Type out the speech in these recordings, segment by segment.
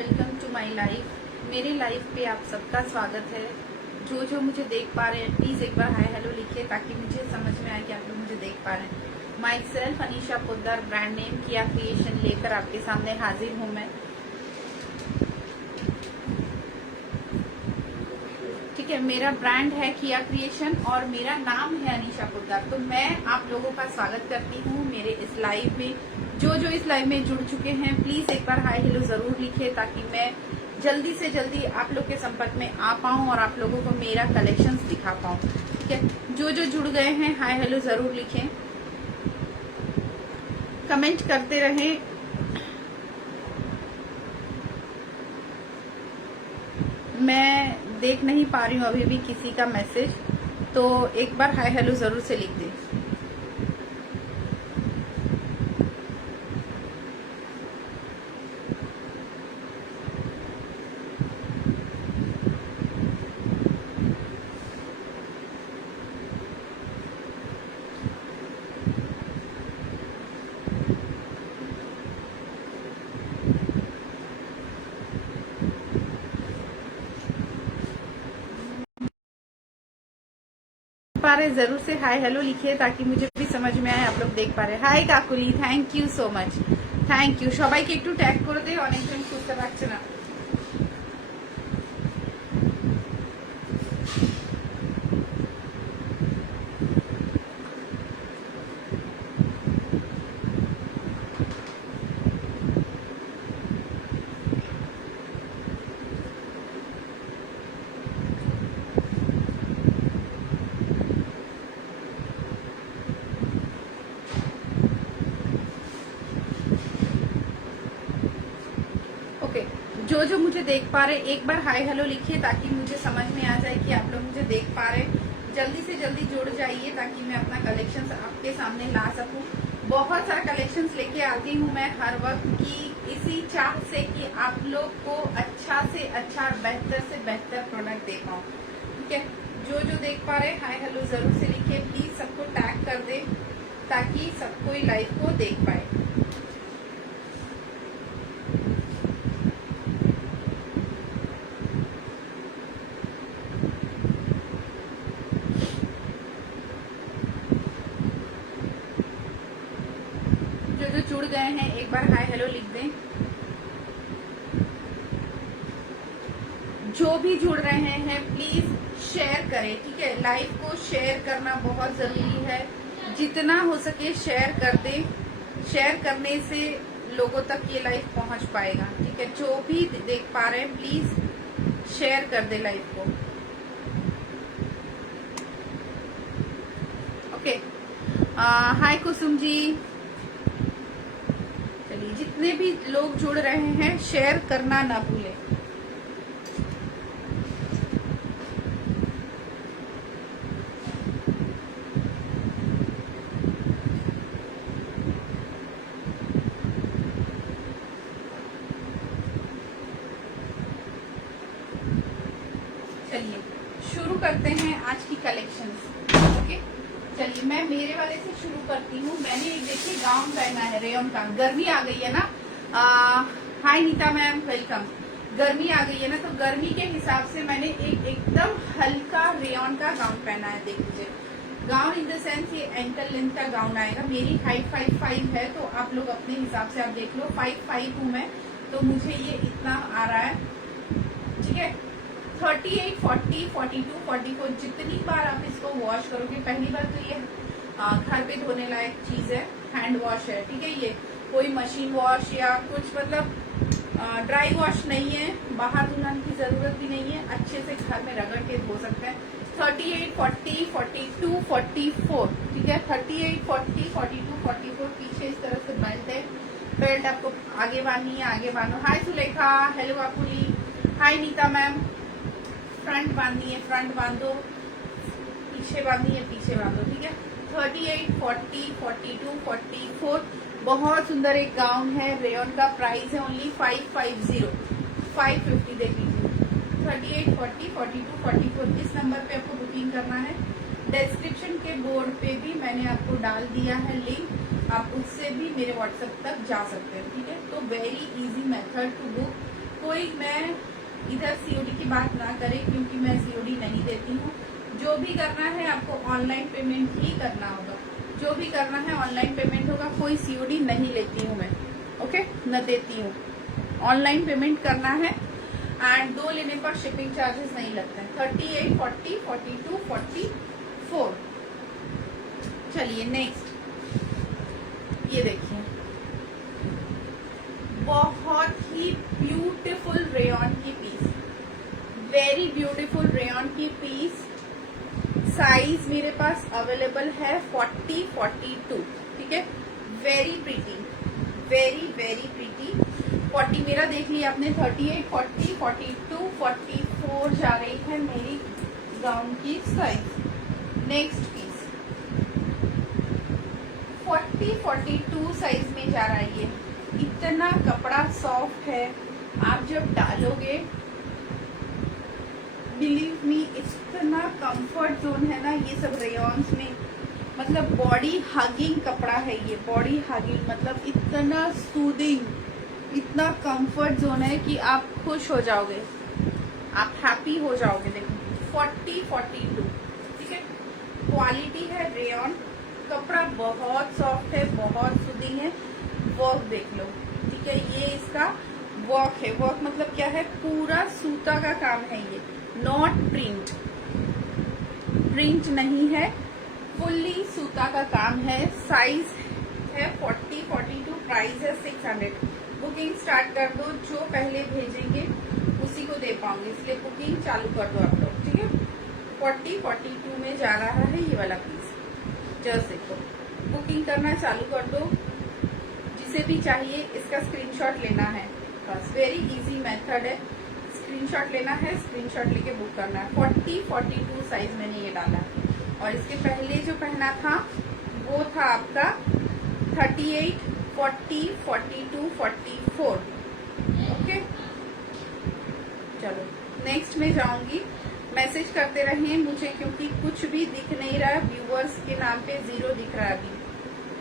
Welcome to my life. मेरे life पे आप सबका स्वागत है। जो मुझे देख पा रहे हैं प्लीज एक बार हाय हेलो लिखिए ताकि मुझे समझ में आए कि आप लोग मुझे देख पा रहे हैं। My self Anisha Poddar, brand name किया क्रिएशन लेकर आपके सामने हाजिर हूँ मैं। ठीक है, मेरा ब्रांड है किया क्रिएशन और मेरा नाम है अनीशा पोद्दार। तो मैं आप लोगों का स्वागत करती हूँ मेरे इस लाइव में। जो इस लाइव में जुड़ चुके हैं प्लीज एक बार हाय हेलो जरूर लिखिए ताकि मैं जल्दी से जल्दी आप लोग के संपर्क में आ पाऊँ और आप लोगों को मेरा कलेक्शंस दिखा पाऊँ। ठीक है, जो जुड़ गए हैं हाय हेलो जरूर लिखें, कमेंट करते रहें। मैं देख नहीं पा रही हूँ अभी भी किसी का मैसेज, तो एक बार हाय हेलो जरूर से लिख दें। पा रहे जरूर से हाय हेलो लिखिए ताकि मुझे भी समझ में आए आप लोग देख पा रहे। Hi Kakuli, thank you so much, thank you. সবাইকে একটু ট্যাগ করে দে, অনেকজন খুঁজতে পারছে না। जो मुझे देख पा रहे एक बार हाय हेलो लिखिए ताकि मुझे समझ में आ जाए कि आप लोग मुझे देख पा रहे। जल्दी से जल्दी जुड़ जाइए ताकि मैं अपना कलेक्शंस आपके सामने ला सकूं। बहुत सारा कलेक्शंस लेके आती हूं मैं हर वक्त की इसी चाह से कि आप लोग को अच्छा से अच्छा बेहतर से बेहतर प्रोडक्ट दे पाऊं। ठीक है, जो देख पा रहे हाय हेलो जरूर से लिखिए, प्लीज सबको टैग कर दे ताकि सब कोई लाइव को देख पाए। जो जुड़ गए हैं एक बार हाय हेलो लिख दें। जो भी जुड़ रहे हैं प्लीज शेयर करें। ठीक है, लाइव को शेयर करना बहुत जरूरी है, जितना हो सके शेयर कर दें। शेयर करने से लोगों तक ये लाइव पहुंच पाएगा। ठीक है, जो भी देख पा रहे हैं प्लीज शेयर कर दे लाइव को। ओके, हाय कुसुम जी। चलिए, जितने भी लोग जुड़ रहे हैं शेयर करना ना भूलें। चलिए शुरू करते हैं आज की कलेक्शंस। ओके, चलिए मैं मेरे वाले से शुरू करती हूँ। मैंने एक देखिए गाउन पहना है रेयन का। गर्मी आ गई है ना। हाय नीता मैम, वेलकम। गर्मी आ गई है ना, तो गर्मी के हिसाब से मैंने एक एकदम हल्का रेयन का गाउन पहना है। देख लीजिए, गाउन इन द सेंस ये एंकल लेंथ का गाउन आएगा। मेरी हाइट 5'5" है, तो आप लोग अपने हिसाब से आप देख लो। 5'5" हूँ मैं, तो मुझे ये इतना आ रहा है। ठीक है, 38, 40, 42, 44 जितनी बार आप इसको वॉश करोगे, पहली बार तो ये घर पे धोने लायक चीज है, हैंड वॉश है। ठीक है, ये कोई मशीन वॉश या कुछ मतलब ड्राई वॉश नहीं है, बाहर धुलने की जरूरत भी नहीं है, अच्छे से घर में रगड़ के धो सकते हैं। 38, 40, 42, 44। ठीक है, 38, 40, 42, 44। पीछे इस तरह से बेल्ट है, बेल्ट आपको आगे बांधनी है, आगे बांधो। हाय सुलेखा, हेलो बापुली। हाय नीता मैम, फ्रंट बांधनी है, फ्रंट बांधो, पीछे बांधनी है, पीछे बांधो। ठीक है, 38, 40, 42, 44। बहुत सुंदर एक गाउन है, रेयन का। प्राइस है ओनली 550, 550। देख लीजिए, 38, 40, 42, 44 इस नंबर पे आपको बुकिंग करना है। डिस्क्रिप्शन के बोर्ड पे भी मैंने आपको डाल दिया है लिंक, आप उससे भी मेरे व्हाट्सएप तक जा सकते हैं। ठीक है, तो very easy method to book कोई मैं इधर सीओडी की बात ना करे, क्योंकि मैं सीओडी नहीं देती हूँ। जो भी करना है आपको ऑनलाइन पेमेंट ही करना होगा, जो भी करना है ऑनलाइन पेमेंट होगा। कोई सीओडी नहीं लेती हूँ मैं, ओके, न देती हूँ। ऑनलाइन पेमेंट करना है एंड 2 लेने पर शिपिंग चार्जेस नहीं लगते हैं। 38, 40, 42, 44। चलिए नेक्स्ट, ये देखिए, बहुत ही ब्यूटीफुल रेयॉन की पीस, वेरी ब्यूटीफुल रेयॉन की पीस। साइज मेरे पास अवेलेबल है 40, 42, ठीक है। Very pretty, very very pretty. 40 मेरा देख लिया आपने, 38, 40, 42, 44 जा रही है मेरी गाउन की साइज। नेक्स्ट पीस 40, 42 साइज में जा रहा है ये। इतना कपड़ा सॉफ्ट है, आप जब डालोगे, बिलीव मी, इतना कंफर्ट जोन है ना ये सब रेयॉन्स में। मतलब बॉडी हगिंग कपड़ा है ये, बॉडी हगिंग मतलब इतना सूदिंग, इतना कंफर्ट जोन है कि आप खुश हो जाओगे, आप हैप्पी हो जाओगे। देखो 40, 42, ठीक है। क्वालिटी है रेयॉन, कपड़ा बहुत सॉफ्ट है, बहुत सूदिंग है। वर्क देख लो, ठीक है, ये इसका वर्क है। वर्क मतलब क्या है, पूरा सूता का काम है ये, नॉट प्रिंट, प्रिंट नहीं है, फुल्ली सूता का काम है। साइज है 40, 42, प्राइस है 600। बुकिंग स्टार्ट कर दो, जो पहले भेजेंगे उसी को दे पाऊंगी, इसलिए बुकिंग चालू कर दो आप लोग, ठीक है। 40, 42 में जा रहा है ये वाला पीस। जस्ट देखो, बुकिंग करना चालू कर दो, जिसे भी चाहिए इसका स्क्रीनशॉट लेना है बस। वेरी इजी मेथड है, स्क्रीनशॉट लेना है, स्क्रीनशॉट लेके बुक करना है। 40, 42 साइज मैंने ये डाला है। और इसके पहले जो पहना था वो था आपका 38, 40, 42, 44, ओके। चलो नेक्स्ट में जाऊंगी। मैसेज करते रहिए मुझे, क्योंकि कुछ भी दिख नहीं रहा है, व्यूअर्स के नाम पे 0 दिख रहा है अभी,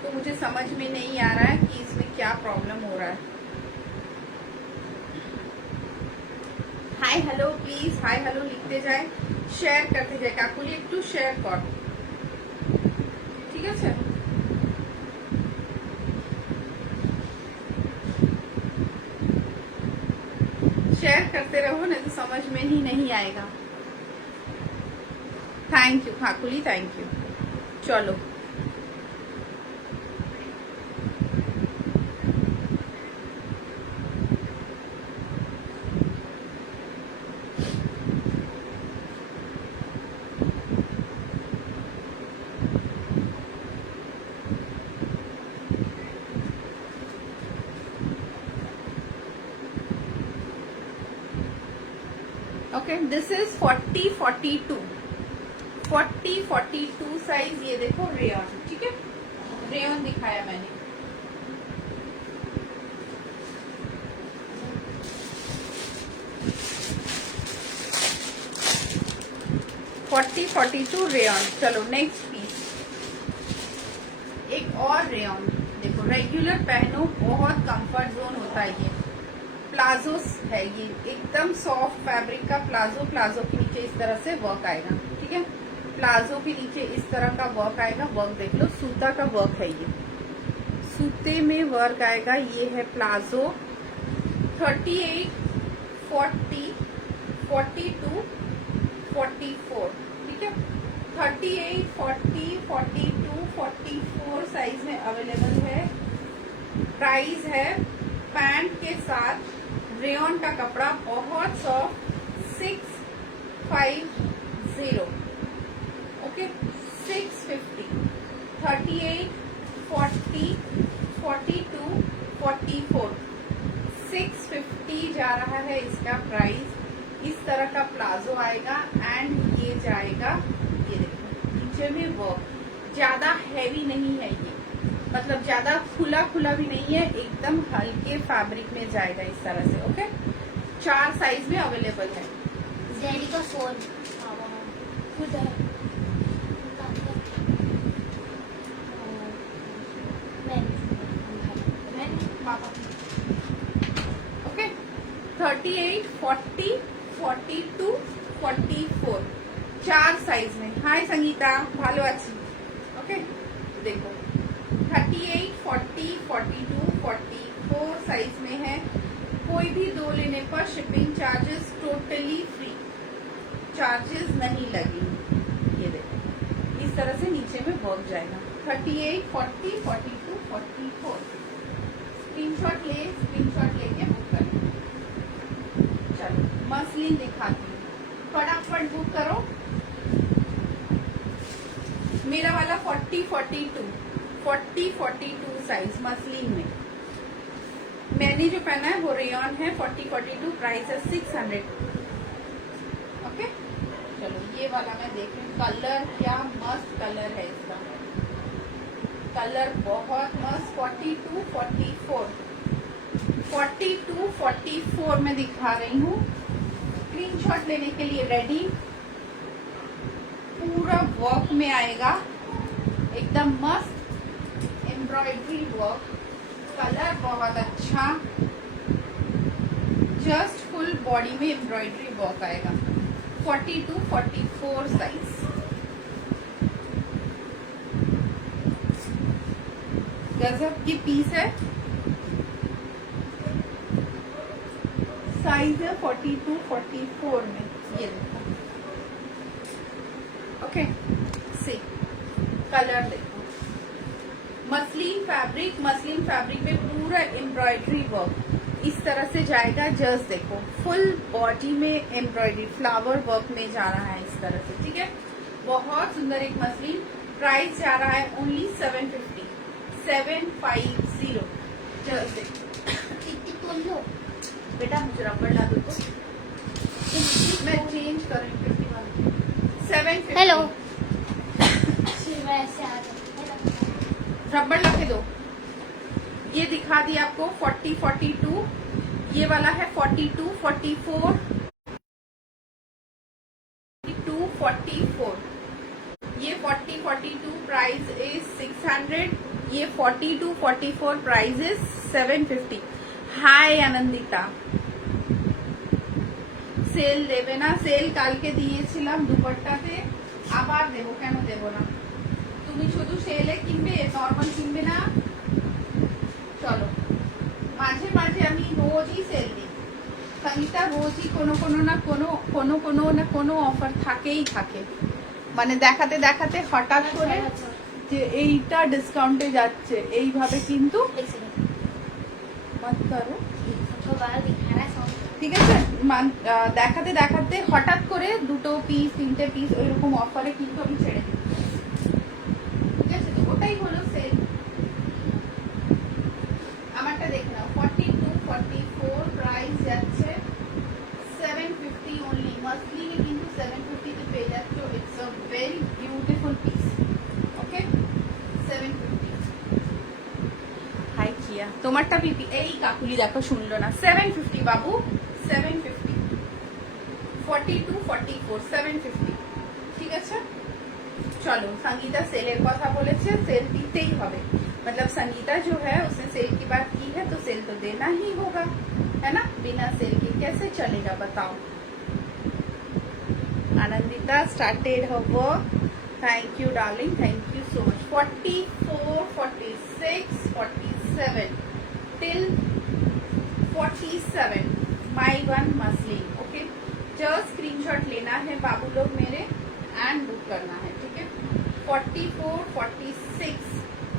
तो मुझे समझ में नहीं आ रहा है कि इसमें क्या प्रॉब्लम हो रहा है। Hi hello, please hi hello लिखते जाए, शेयर करते जाए। काकुली একটু शेयर कर, ठीक है सर। शेयर करते रहो, नहीं तो समझ में ही नहीं आएगा। Thank you Kakuli, thank you. चलो ओके, दिस इज 40, 42, 40, 42 साइज। ये देखो रेयन, ठीक है, रेयन दिखाया मैंने। Forty 42 rayon. चलो नेक्स्ट पीस, एक और रेयन देखो, रेगुलर पहनो, बहुत कंफर्ट जोन होता है ये। प्लाजो है ये, एकदम सॉफ्ट फैब्रिक का प्लाजो। प्लाजो के नीचे इस तरह से वर्क आएगा, ठीक है। प्लाजो के नीचे इस तरह का वर्क आएगा। वर्क देख लो, सूता का वर्क है ये, सूते में वर्क आएगा। ये है प्लाजो। 38, 40, 42, 44, ठीक है। 38, 40, 42, 44 साइज में अवेलेबल है। प्राइस है पैंट के साथ, रेयॉन का कपड़ा, बहुत सॉफ्ट, 650, ओके, 650। 38, 40, 42, 44, 650 जा रहा है इसका प्राइस। इस तरह का प्लाजो आएगा एंड ये जाएगा, ये देखो नीचे में वर्क, ज्यादा हैवी नहीं है ये, मतलब ज्यादा खुला खुला भी नहीं है, एकदम हल्के फैब्रिक में जाएगा इस तरह से, ओके। 4 साइज में अवेलेबल है। डैडी का फोन खुद है, ओके, 48, 40, 42, 44 चार साइज में। हाय संगीता, ভালো আছি। ओके देखो 38, 40, 42, 44 साइज में है। कोई भी दो लेने पर shipping charges totally free, charges नहीं लगेंगे। ये देखो इस तरह से नीचे में वर्क जाएगा। 38, 40, 42, 44 स्क्रीनशॉट लेके बुक करें। चलो मसलिन दिखाती हूँ, फटाफट बुक करो। मेरा वाला 40, 42 साइज मसलिन में। मैंने जो पहना है वो रेयन है। 40, 42 प्राइस है 600। ओके चलो ये वाला मैं देख रही हूँ। कलर क्या मस्त कलर है इसका, कलर बहुत मस्त। 42, 44 42, 44 में दिखा रही हूँ। स्क्रीनशॉट लेने के लिए रेडी। पूरा वर्क में आएगा, एकदम मस्त एम्ब्रॉयडरी वर्क। कलर बहुत अच्छा, जस्ट फुल बॉडी में एम्ब्रॉयडरी वर्क आएगा। 42, 44 साइज। गजब की पीस है। साइज है 42, 44 में। ये देखो ओके सी कलर देखो। मसलिन फैब्रिक पे पूरा एम्ब्रॉयडरी वर्क इस तरह से जाएगा। जस्ट देखो फुल बॉडी में एम्ब्रॉयडरी फ्लावर वर्क में जा रहा है इस तरह से। ठीक है बहुत सुंदर एक मसलिन। प्राइस जा रहा है ओनली 750। 750 जस्ट देखो। बेटा मुझे रबड़ ला दो तो मैं चेंज करूँ। 750 हेलो रबड़ ला के दो। ये दिखा दिया आपको 40, 42। ये वाला है 42, 44, 44। ये 40, 42 प्राइस इज 600। ये 42, 44 price is 750। Hi Anandita, sale দেবে না? সেল কালকে দিয়েছিলাম দুপাট্টাতে, আবার দেবো, কেন দেবো না? তুমি শুধু সেলে কিনবে, নর্মাল কিনবে না? চলো মাঝে মাঝে আমি রোজই সেল দিই সঙ্গীতা, রোজই কোনো না অফার থাকেই থাকে। মানে দেখাতে দেখাতে হঠাৎ করে যে এইটা ডিসকাউন্টে যাচ্ছে এইভাবে কিন্তু मत करो ঠিক আছে। দেখাতে দেখাতে হঠাৎ করে দুটো পিস তিনটে পিস ওইরকম অফারে কিন্তু আমি ছেড়ে দিই। ঠিক আছে তো ওটাই হলো সেল। আমারটা দেখে নাও 42, 44 প্রাইস যাচ্ছে 750 অনলি। মাসলিনে কিন্তু 750 তে পেয়ে যাচ্ছ। It's a very beautiful piece. Okay 750। Hi Kiya তোমারটা পিপি এই কাকুলি দেখো শুনলো না। 750 বাবু 750। 42, 44 750। ঠিক আছে चलो संगीता सेल কথা বলেছে, सेल দিতেই হবে। मतलब संगीता जो है उसने सेल की बात की है तो सेल तो देना ही होगा, है ना? बिना सेल के कैसे चलेगा बताओ। Anandita started her work. Thank you darling, thank you so much. 44, 46, 47 till 47 my one muslin. Okay just screenshot लेना है बाबू लोग मेरे एंड बुक करना है। ठीक है 44, 46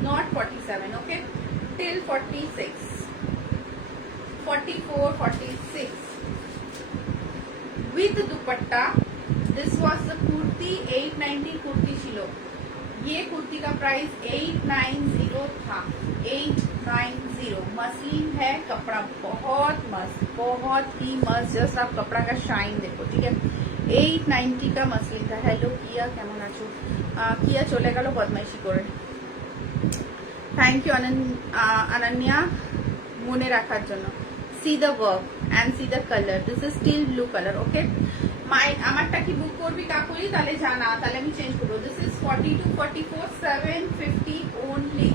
not 47 okay till 46 44, 46 with dupatta. This was the kurti 890 kurti छिलो। ये कुर्ती का प्राइस 890 था। 890 मसलिन है, कपड़ा बहुत मस्त, बहुत ही मस्त। जस्ट आप कपड़ा का शाइन देखो। ठीक है 890 का मसलिन था। हेलो किया কেমন আছো? किया চলে গেল বদমাইশি করে। थैंक यू अनन्या মনে রাখার জন্য। see the work and see the color. this is still blue color okay আমারটা কি বুক করবি কাকুলি? তাহলে জানা, তাহলে আমি চেঞ্জ করবো। This is 42, 44 750 only.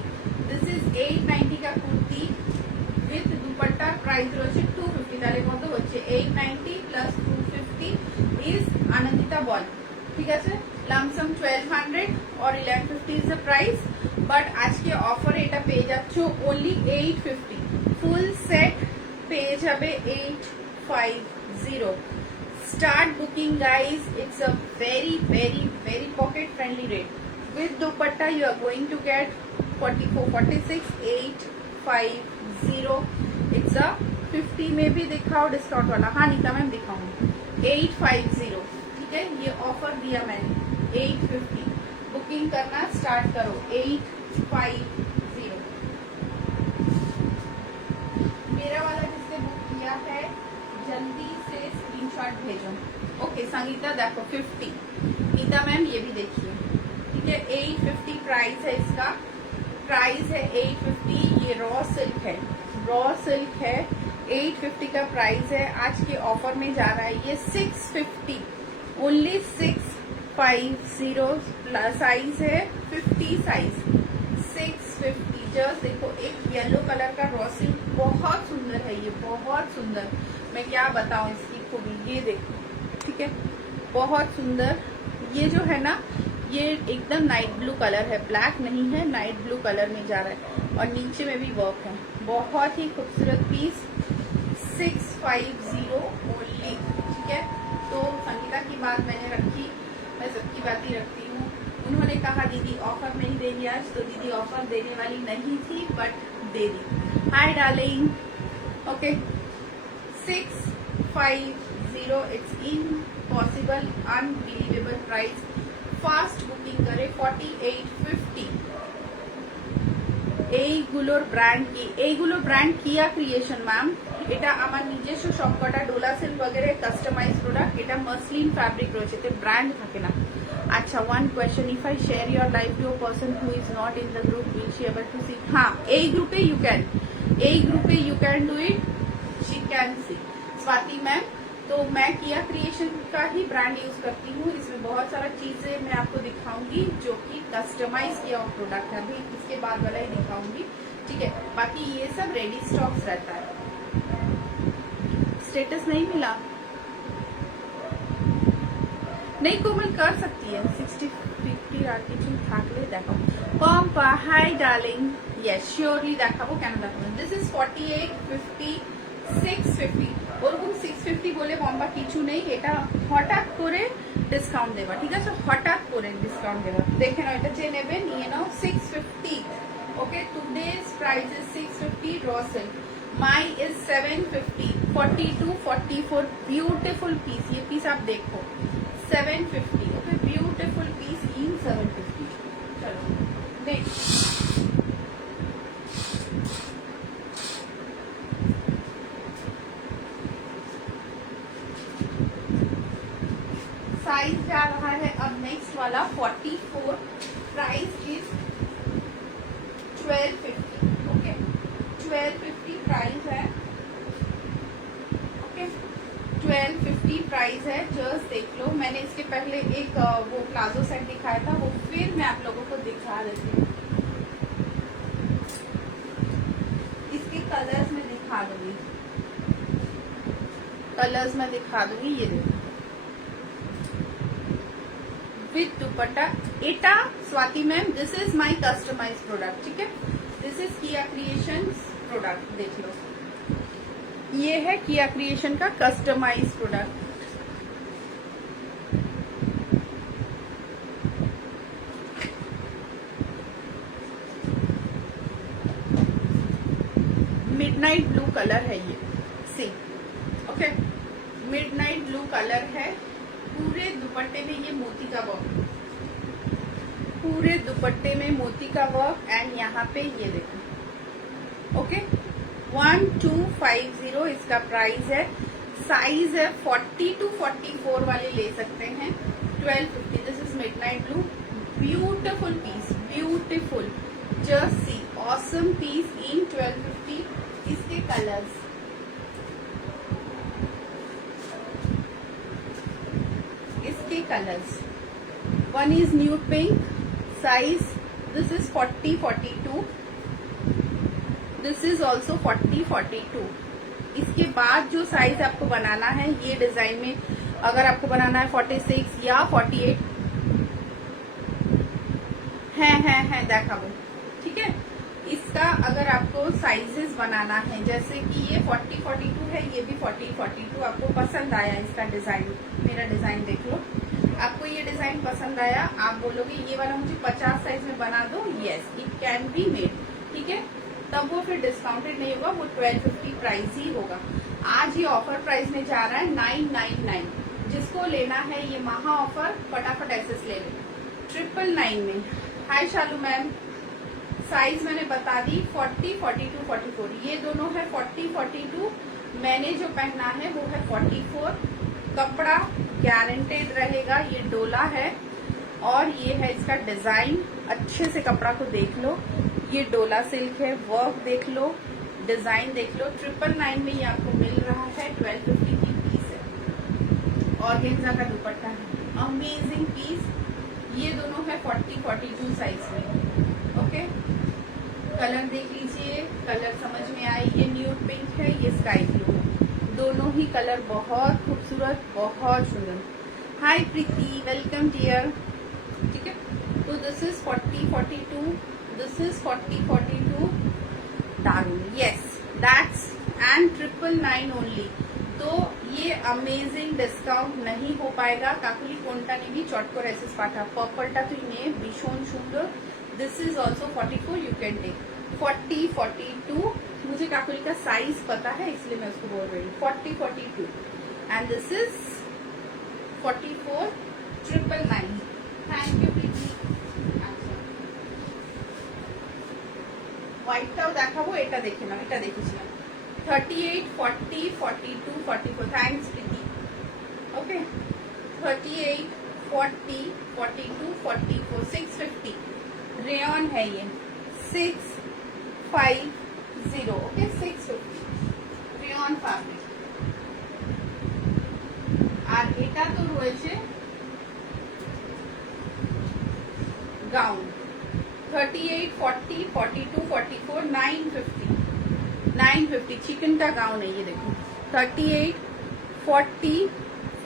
This is 890 का कुर्ती विथ दुपट्टा प्राइस রয়েছে 250। তাহলে কত হচ্ছে 890 प्लस 250 इज आनंदिता बॉल। ठीक है सर, लमसम 1200 और 1150 इज द प्राइस। बट आज के ऑफर एटा पेয়ে যাচ্ছ ओनली 850 फुल सेट पेয়ে যাবে 850। Start booking guys, it's a very very very pocket friendly rate. With dupatta you are going to get 44, 46, 850। It's a 50 में भी दिखाओ डिस्काउंट वाला। हाँ नीता मैम दिखाऊंगी 850। ठीक है, ये ऑफर दिया मैंने 850। बुकिंग करना स्टार्ट करो 850। मेरा वाला जिसने बुक किया है जल्दी से स्क्रीनशॉट भेजो। ओके संगीता देखो 50। नीता मैम ये भी देखिए। ठीक है, 850 प्राइस है इसका। प्राइस है 850। ये रॉ सिल्क है, रॉ सिल्क है। 850 का प्राइस है। आज के ऑफर में जा रहा है ये 650, ओनली 650। साइज है 50 साइज 650। जस्ट देखो एक येलो कलर का रॉ सिल्क, बहुत सुंदर है ये, बहुत सुंदर। मैं क्या बताऊं इसकी खूबी, ये देखो। ठीक है, बहुत सुंदर। ये जो है ना, ये एकदम नाइट ब्लू कलर है, ब्लैक नहीं है, नाइट ब्लू कलर में जा रहा है और नीचे में भी वर्क है। बहुत ही खूबसूरत पीस 650 ओनली। ठीक है, तो संगीता की बात मैंने रखी, मैं सबकी बात ही रखती हूँ। उन्होंने कहा दीदी ऑफर नहीं देंगे आज, तो दीदी ऑफर देने वाली नहीं थी but they the. Hi darling. Okay 650, it's impossible, unbelievable price. Fast booking करे 4850। এইগুলোর ব্র্যান্ড কি? এইগুলো ব্র্যান্ড কিয়া ক্রিয়েশন ম্যাম। এটা আমার নিজস্ব সবকটা ডোলা সিল্ক वगैरह কাস্টমাইজ প্রোডাক্ট। এটা মাসলিন ফ্যাব্রিক রয়েছে, এতে ব্র্যান্ড থাকে না। আচ্ছা, one question, if I share your live to a person who is not in the group, will she able to see? हाँ, এই গ্রুপে ইউ ক্যান, এই গ্রুপে you can do it, she can see. Swati ma'am, तो मैं किया creation का ही brand use करती हूँ। इसमें बहुत सारा चीजें मैं आपको दिखाऊंगी जो कि कस्टमाइज किया हुआ प्रोडक्ट है। अभी इसके बाद वाला ही दिखाऊंगी। ठीक है, बाकी ये सब रेडी स्टॉक्स रहता है। स्टेटस नहीं मिला? नहीं, कोमल कर सकती है। 60-50 आर्टिकल থাকলে দেখো। Pampa hi darling, yes surely দেখাবো। কেন দেখাবো? This is 4850, 650। ওরকম 650 বলে পম্পা কিছু নেই, এটা হঠাৎ করে ডিসকাউন্ট দেবা। ঠিক আছে, হঠাৎ করে ডিসকাউন্ট দেবা। দেখে নাও, এটা যে নেবে নিয়ে নাও 650। Okay, today's price is 650 raw silk. My is 750, 42, 44 beautiful piece. ये पीस आप देखो 750। Okay, beautiful piece in 750। चलो नेक्स्ट, साइज जा रहा है अब नेक्स्ट वाला 44। Price is 1250। ओके, 1250 प्राइस है। ओके, 1250 प्राइस है। जस्ट देख लो, मैंने इसके पहले एक वो प्लाजो सेट दिखाया था, वो फिर मैं आप लोगों को दिखा देती हूँ। इसके कलर्स में दिखा दूंगी, कलर्स में दिखा दूंगी। ये देखो विद दुपट्टा। एटा Swati ma'am, this is my customize product. ठीक है, this is Kiya creation product. देख लो, ये है किया क्रिएशन का customize product. Midnight blue colour है ये, see. Okay, midnight blue colour है। पूरे दुपट्टे में ये मोती का वर्क, पूरे दुपट्टे में मोती का वर्क। एंड यहाँ पे ये देखो। ओके, 1250 इसका प्राइस है। साइज है 40 to 44 वाले ले सकते हैं। 1250। This is midnight blue, beautiful piece, beautiful. Just see, awesome piece in 1250। इसके कलर्स, इसके colours, one is nude pink. Size this is 40, 42। This is also 40, 42। इसके बाद जो साइज आपको बनाना है ये डिजाइन में, अगर आपको बनाना है 46 या 48 है देखाबो, ठीक है। इसका अगर आपको साइजेस बनाना है, जैसे कि ये 40-42 है, ये भी 40-42, आपको पसंद आया इसका डिजाइन, मेरा डिजाइन देख लो, आपको ये डिजाइन पसंद आया, आप बोलोगे ये वाला मुझे 50 साइज में बना दो, yes it can be made, ठीक है। तब वो फिर डिस्काउंटेड नहीं होगा, वो 1250 प्राइस ही होगा। आज ये ऑफर प्राइस में जा रहा है 999। जिसको लेना है ये महा ऑफर, फटाफट एसेस ले ले 999 में। हाय शालू मैम, साइज मैंने बता दी 40, 42, 44, ये दोनों है 40, 42, मैंने जो पहना है वो है 44। कपड़ा गारंटेड रहेगा, ये डोला है और ये है इसका डिजाइन, अच्छे से कपड़ा को देख लो, ये डोला सिल्क है, वर्क देख लो, डिजाइन देख लो। 999 में ये आपको मिल रहा है, 1250 की पीस है और गेंजा का दुपट्टा है, अमेजिंग पीस। ये दोनों है 40, 42 साइज में, ओके। कलर देख लीजिए, कलर समझ में आए, ये न्यूड पिंक है, ये स्काई ब्लू है, दोनों ही कलर बहुत खूबसूरत, बहुत सुंदर। हाय प्रीति, वेलकम डियर, ठीक है। तो दिस इज 40, 42, दिस इज 40, 42, दारुण, यस दैट्स एंड 999 ओनली। तो ये अमेजिंग डिस्काउंट नहीं हो पाएगा। काकुली कोणतानी भी चटकर एसेस पाठा, पर्पलटा तो इन्हें भीषण सुंदर। This is also 44, you can take 40, 42, मुझे काकुली का साइज पता है इसलिए मैं उसको बोल रही हूँ, 40, 42 and this is 44, 999। Thank you Preeti. হোয়াইটটাও দেখাবো, এটা দেখে নাও, এটা দেখেছিলাম 38, 40, 42, 44, থ্যাঙ্কস প্রীতি, ওকে। 38, 40, 42, 44, 650 रेयन है ये, 650, ओके 650 रेयन फैब्रिक। আর এটা তো রয়েছে গাউন 38, 40, 42, 44, 950 चिकन का गाउन है, ये देखो 38, 40,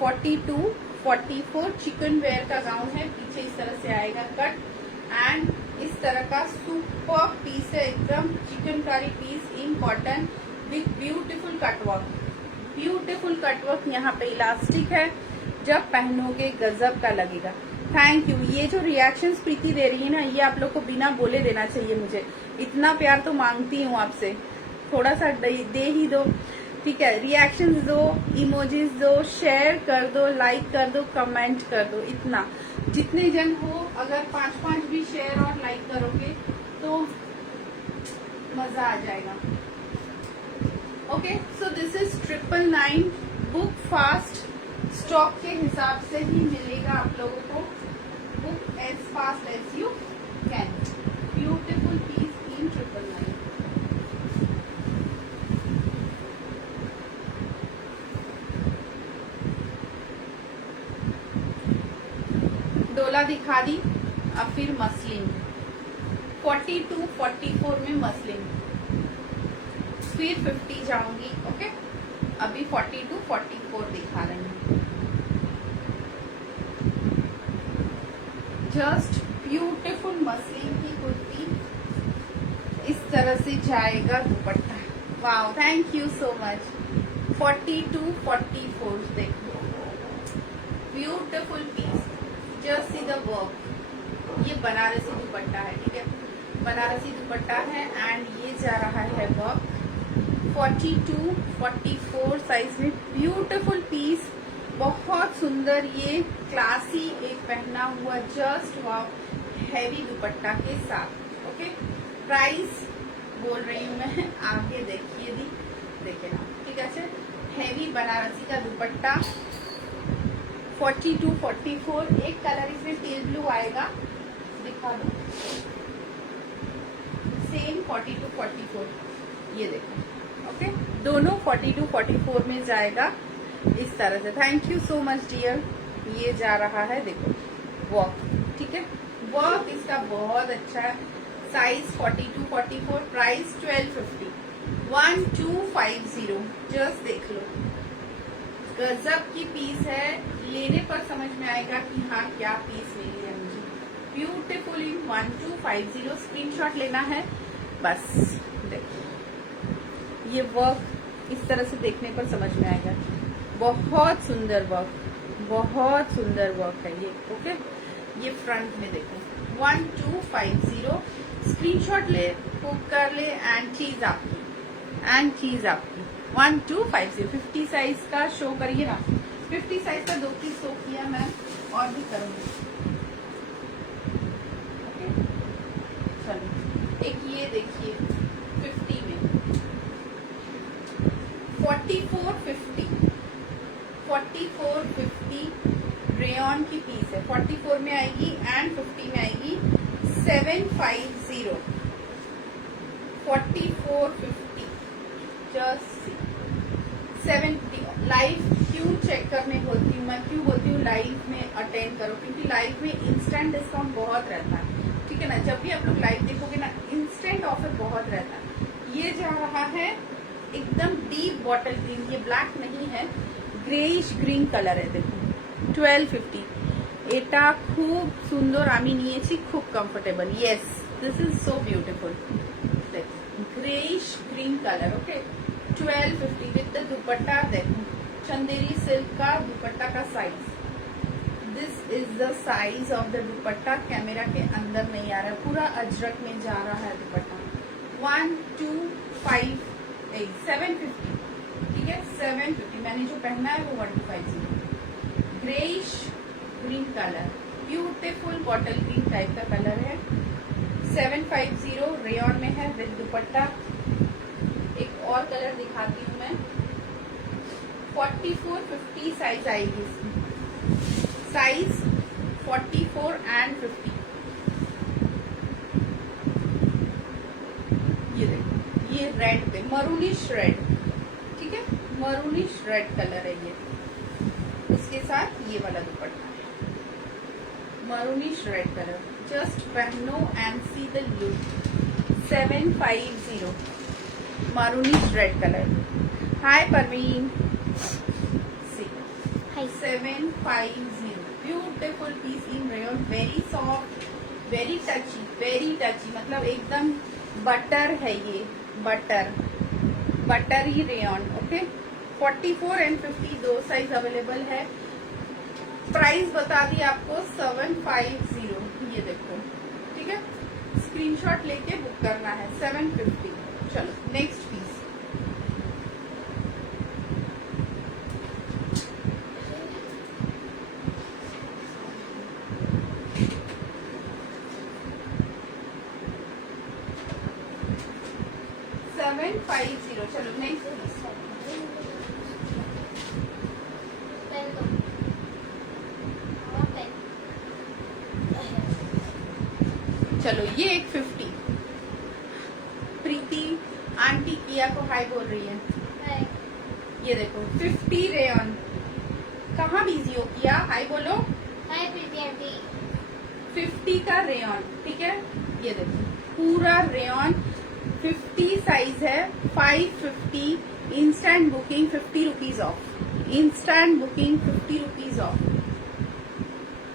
42, 44 चिकन वेयर का गाउन है। पीछे इस तरह से आएगा कट एंड इस तरह का सुपर पीस है, एकदम chikankari piece in cotton with beautiful cutwork, beautiful cutwork. यहाँ पे इलास्टिक है, जब पहनोगे गजब का लगेगा। Thank you. ये जो रिएक्शंस प्रीति दे रही है ना, ये आप लोग को बिना बोले देना चाहिए, मुझे इतना प्यार तो मांगती हूँ आपसे, थोड़ा सा दे ही दो, ठीक है। रिएक्शंस दो, इमोजीज दो, शेयर कर दो, लाइक कर दो, कमेंट कर दो, इतना जितने जन हो, अगर 5-5 भी शेयर और लाइक करोगे तो मजा आ जाएगा। Okay, so this is 999, book fast, stock के हिसाब से ही मिलेगा आप लोगों को, book as fast as you can. Beautiful piece in 999। Dola दिखा दी, अब फिर मसलिन 42, 44 में मसलिन, फिर 50 जाऊंगी, ओके। अभी 42, 44 दिखा रही हूँ। जस्ट ब्यूटीफुल मसलिन की कुर्ती, इस तरह से जाएगा dupatta. Wow, thank you so much. 42, 44 देखो, beautiful piece, just see the work. ये बनारसी दुपट्टा है, ठीक है, बनारसी दुपट्टा है एंड ये जा रहा है वर्क। 42, 44 साइज में ब्यूटीफुल पीस, बहुत सुंदर, ये क्लासी एक पहना हुआ, जस्ट वाव, हैवी दुपट्टा के साथ, ओके। प्राइस बोल रही हूँ मैं, आगे देखिए दी, देखे ना, ठीक है। हैवी बनारसी का दुपट्टा 42, 44, एक कलर इसमें टील ब्लू आएगा, दिखा दो, सेम 42, 44, ये देखो, ओके। दोनों 42, 44 में जाएगा इस तरह से। Thank you so much dear. ये जा रहा है, देखो वर्क, ठीक है, वर्क इसका बहुत अच्छा है। साइज 42, 44, प्राइस 1250, 1250, जस्ट देख लो, गजब की पीस है। लेने पर समझ में आएगा कि हाँ क्या पीस मिली है मुझे। ब्यूटीफुल इन 1250, स्क्रीनशॉट लेना है बस। देखो ये वर्क इस तरह से देखने पर समझ में आएगा, बहुत सुंदर वर्क, बहुत सुंदर वर्क है ये। ओके, ये फ्रंट में देखो 1250, स्क्रीनशॉट ले, बुक कर ले, एंड चीज आपकी, 1250। 50 साइज का शो करिए ना, 50 साइज का 2 पीस शो किया मैं, और भी करूंगी। ओके, चलो एक ये देखिए 50 में 4450 रेयन की पीस है। 44 में आएगी एंड 50 में आएगी 750। 4450 जस्ट 70। लाइव क्यों चेक करने बोलती हूँ मैं, क्यों बोलती हूँ लाइव में अटेंड करो, क्योंकि लाइव में इंस्टेंट डिस्काउंट बहुत रहता है, ठीक है ना। जब भी आप लोग लाइव देखोगे ना, इंस्टेंट ऑफर बहुत रहता है। ये जा रहा है एकदम डीप बॉटल ग्रीन, ये ब्लैक नहीं है, ग्रेइश ग्रीन कलर है। देखो 1250, এটা খুব সুন্দর, আমি নিয়েছি, খুব comfortable. Yes, this is so beautiful. Greyish green colour. Okay, 1250 with the दुपट्टा। देखो चंदेरी सिल्क का दुपट्टा का size, this is the size of the dupatta. Camera के अंदर नहीं आ रहा है, पूरा अजरक में जा रहा है दुपट्टा। 1258 750, ठीक है 750। मैंने जो पहना है वो 1250। Greyish green colour, beautiful bottle green type का कलर है। 750 रेयन में है विद दुपट्टा। एक और कलर दिखाती हूँ मैं, 4450 साइज आएगी इसमें, साइज 44 एंड 50। ये देखो, ये रेड पे मरूनिश रेड, ठीक है, मरूनिश रेड कलर है ये। उसके साथ ये वाला दुपट्टा है, मरूनिश रेड कलर। जस्ट पहनो and see the look. 750 maroonish red colour. Hi Parveen, see Hi. 750 beautiful piece in rayon, very soft, very touchy, मतलब एकदम बटर है ये, बटर ही रेयन। ओके, 44 एंड 50 दो साइज अवेलेबल है। प्राइस बता दी आपको 750, ये देखो, ठीक है, स्क्रीनशॉट लेके बुक करना है 750। चलो नेक्स्ट पीस, चलो नेक्स्ट पीस। Pen दो। हाँ, pen। चलो ये एक 50, प्रीति आंटी किया को हाय बोल रही है। Hi. ये देखो 50 रेयन, कहाँ बिजी हो किया, हाय बोलो। Hi, प्रीति आंटी। 50 का रेयन, ठीक है, ये देखो पूरा रेयन 50 साइज है। 550 instant booking 50 rupees of, instant booking 50 rupees of.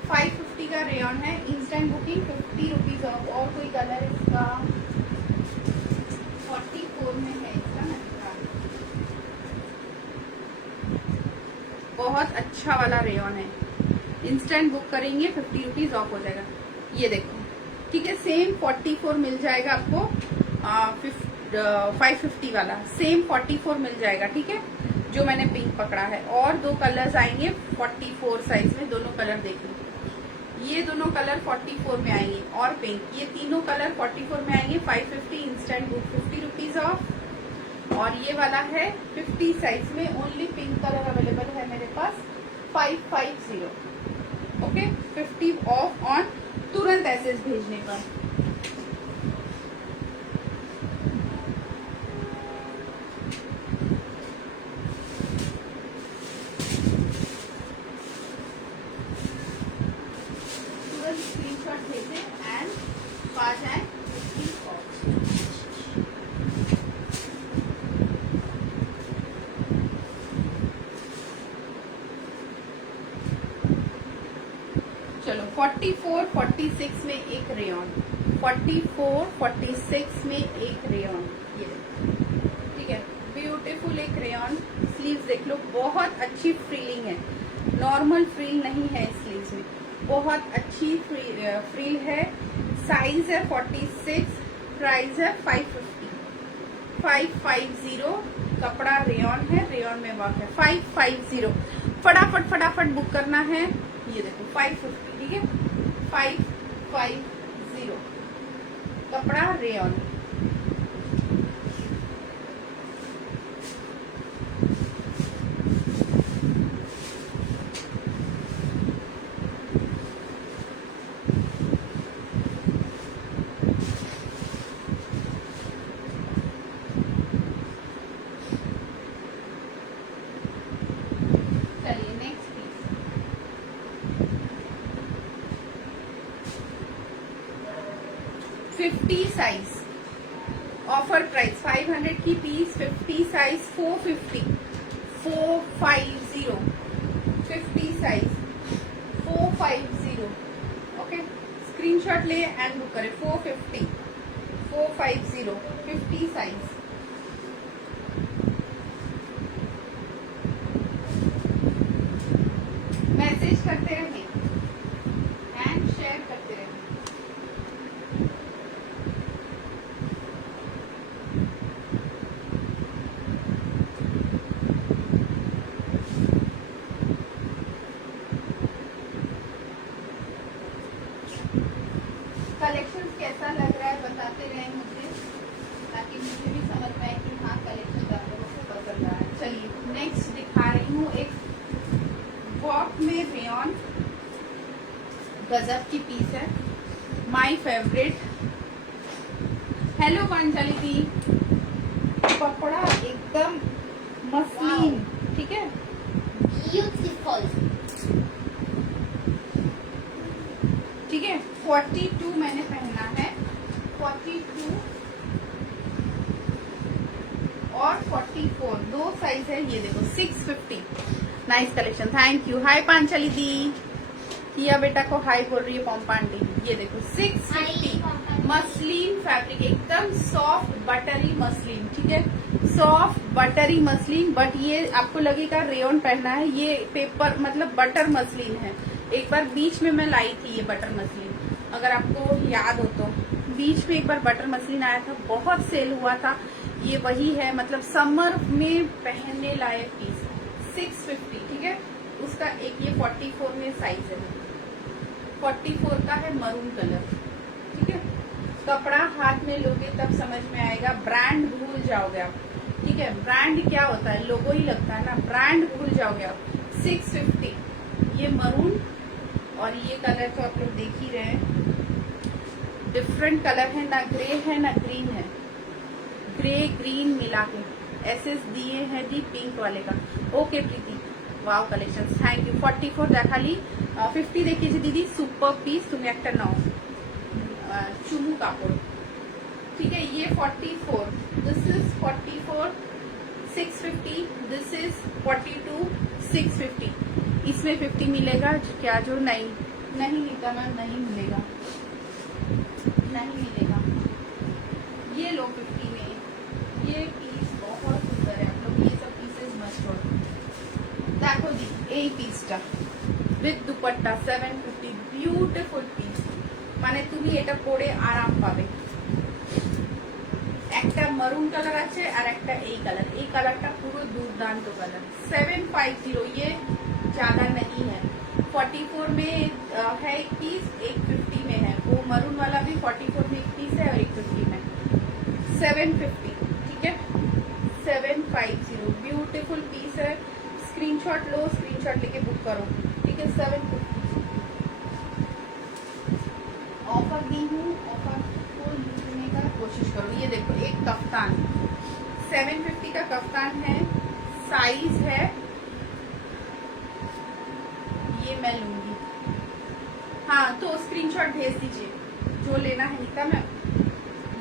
550 का रेयन है, इंस्टेंट बुकिंग 50 रुपीज ऑफ। और कोई कलर इसका 44 में है इसका ना, बहुत अच्छा वाला रेयन है, इंस्टेंट बुक करेंगे 50 रुपीज ऑफ हो जाएगा। ये देखो, ठीक है, सेम 44 मिल जाएगा आपको, 550 वाला सेम 44 मिल जाएगा, ठीक है, जो मैंने पिंक पकड़ा है। और दो कलर्स आएंगे 44 साइज में, दोनों कलर देख लो, ये दोनों कलर 44 में आएंगे और पिंक, ये तीनों कलर 44 में आएंगे। 550 इंस्टेंट बुक 50 रुपीज ऑफ। और ये वाला है 50 साइज में, ओनली पिंक कलर अवेलेबल है मेरे पास, 550। ओके, 50 ऑफ ऑन तुरंत एसएस भेजने पर। तुरंत स्क्रीनशॉट भेजें एंड आ जाए 50 ऑफ। 44, 46 में एक रेयन, 44, 46 में एक रेयन, ये ठीक है, ब्यूटीफुल एक रेयन। स्लीव्स देख लो, बहुत अच्छी फ्रीलिंग है, नॉर्मल फ्रील नहीं है स्लीव्स में, बहुत अच्छी फ्रील है। साइज है 46, प्राइस है 550, कपड़ा रेयन है, रेयन में वर्क है, 550। फटाफट फटाफट बुक करना है। ये देखो 550, ठीक है, 550, कपड़ा रेयन। चलिए next piece, 50 size, offer price 500 की piece, 50 size 450, 450, 50 size 450। Okay, screenshot ले एंड बुक करें। 450, 450, 50 साइज। मैसेज करते रहें एंड शेयर करते रहें। कलेक्शन कैसा लग रहा है बताते रहें मुझे, ताकि मुझे भी समझ में आए कि हाँ कलेक्शन आप लोगों को पसंद आ रहा है। चलिए नेक्स्ट दिखा रही हूँ, एक वॉक में रेयन, गजब की पीस है, माय फेवरेट। हेलो पांचाली दी, कपड़ा एकदम मसलिन, ठीक है, Beautiful. ठीक है। 42 मैंने पहना है, 42 और 44 दो साइज है। ये देखो 650, नाइस कलेक्शन, थैंक यू। हाय पांचाली दी, किया बेटा को हाय बोल रही है पॉम्पांडी। ये देखो 650, मसलिन फैब्रिक, एकदम सॉफ्ट बटरी मसलिन, ठीक है, सॉफ्ट बटरी मसलिन, बट ये आपको लगेगा रेयन पहना है, ये पेपर मतलब बटर मसलिन है। एक बार बीच में मैं लाई थी ये बटर मसलिन, अगर आपको याद हो तो, बीच में एक बार बटर मसलिन आया था, बहुत सेल हुआ था। ये वही है, मतलब समर में पहनने लायक पीस, 650, ठीक है। उसका एक ये 44 में साइज है, 44 का है, मरून कलर, ठीक है। कपड़ा हाथ में लोगे तब समझ में आएगा, ब्रांड भूल जाओगे आप, ठीक है। ब्रांड क्या होता है, लोगो ही लगता है ना, ब्रांड भूल जाओगे आप। 650, ये मरून, और ये कलर तो आप लोग देख ही रहे हैं, डिफरेंट कलर है, ना ग्रे है ना ग्रीन है, ग्रे ग्रीन मिला के एसएस दिए हैं दी पिंक वाले का। Okay Preeti, wow collection, thank you. 44 देखा ली, 50 देखिए दीदी, सुपर पीस, तुम्हें একটা নাও চুমু কাপড়, ठीक है। ये 44, दिस इज 44, 650, दिस इज 42, 650। इसमें 50 मिलेगा क्या, जो नहीं नीता मैम, नहीं मिलेगा, नहीं मिलेगा। ये लो 50 में, ये पीस बहुत सुंदर है, आप लोग ये सब पीसेस मत छोड़ो। देखो दी এই পিসটা উইথ দুপাট্টা 750, বিউটিফুল পিস, মানে তুমি এটা পরে আরাম পাবে। একটা মারুন কালার আছে আর একটা এই কালার, এই কালারটা পুরো দুর্দান্ত কালার। 750, ये ज्यादा नहीं है। 44 में है एक पीस, एक 50 में है, वो मरून वाला भी 44 में एक पीस है और एक 50 में। 750, ठीक है, 750, ब्यूटीफुल पीस है। स्क्रीनशॉट लो, स्क्रीनशॉट लेके बुक करो, ठीक है। 750 ऑफर दी हूँ, ऑफर को लेने का कोशिश करो। ये देखो एक कफ्तान, 750 का कफ्तान है, साइज है, ये मैं लूंगी, हाँ तो स्क्रीनशॉट भेज दीजिए जो लेना है नीता मैम।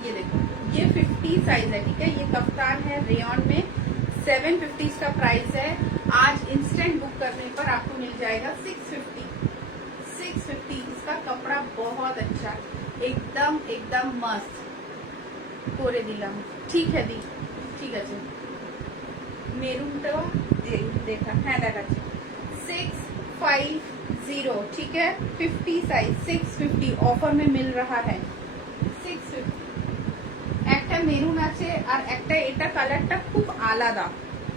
ये देखो ये 50 साइज है, ठीक है, ये कफ्तान है रेयन में, 750 इसका प्राइस है। आज इंस्टेंट बुक करने पर आपको मिल जाएगा 650, 650 इसका का कपड़ा बहुत अच्छा, एकदम एकदम मस्त করে দিলাম। ঠিক है दी, ঠিক আছে। মেরুনটা দেখা, হ্যাঁ দেখাচ্ছি। 650, ठीक है, 50 साइज 650 ऑफर में मिल रहा है 650। একটা মেরুন আছে আর একটা, এটা কালারটা খুব আলাদা,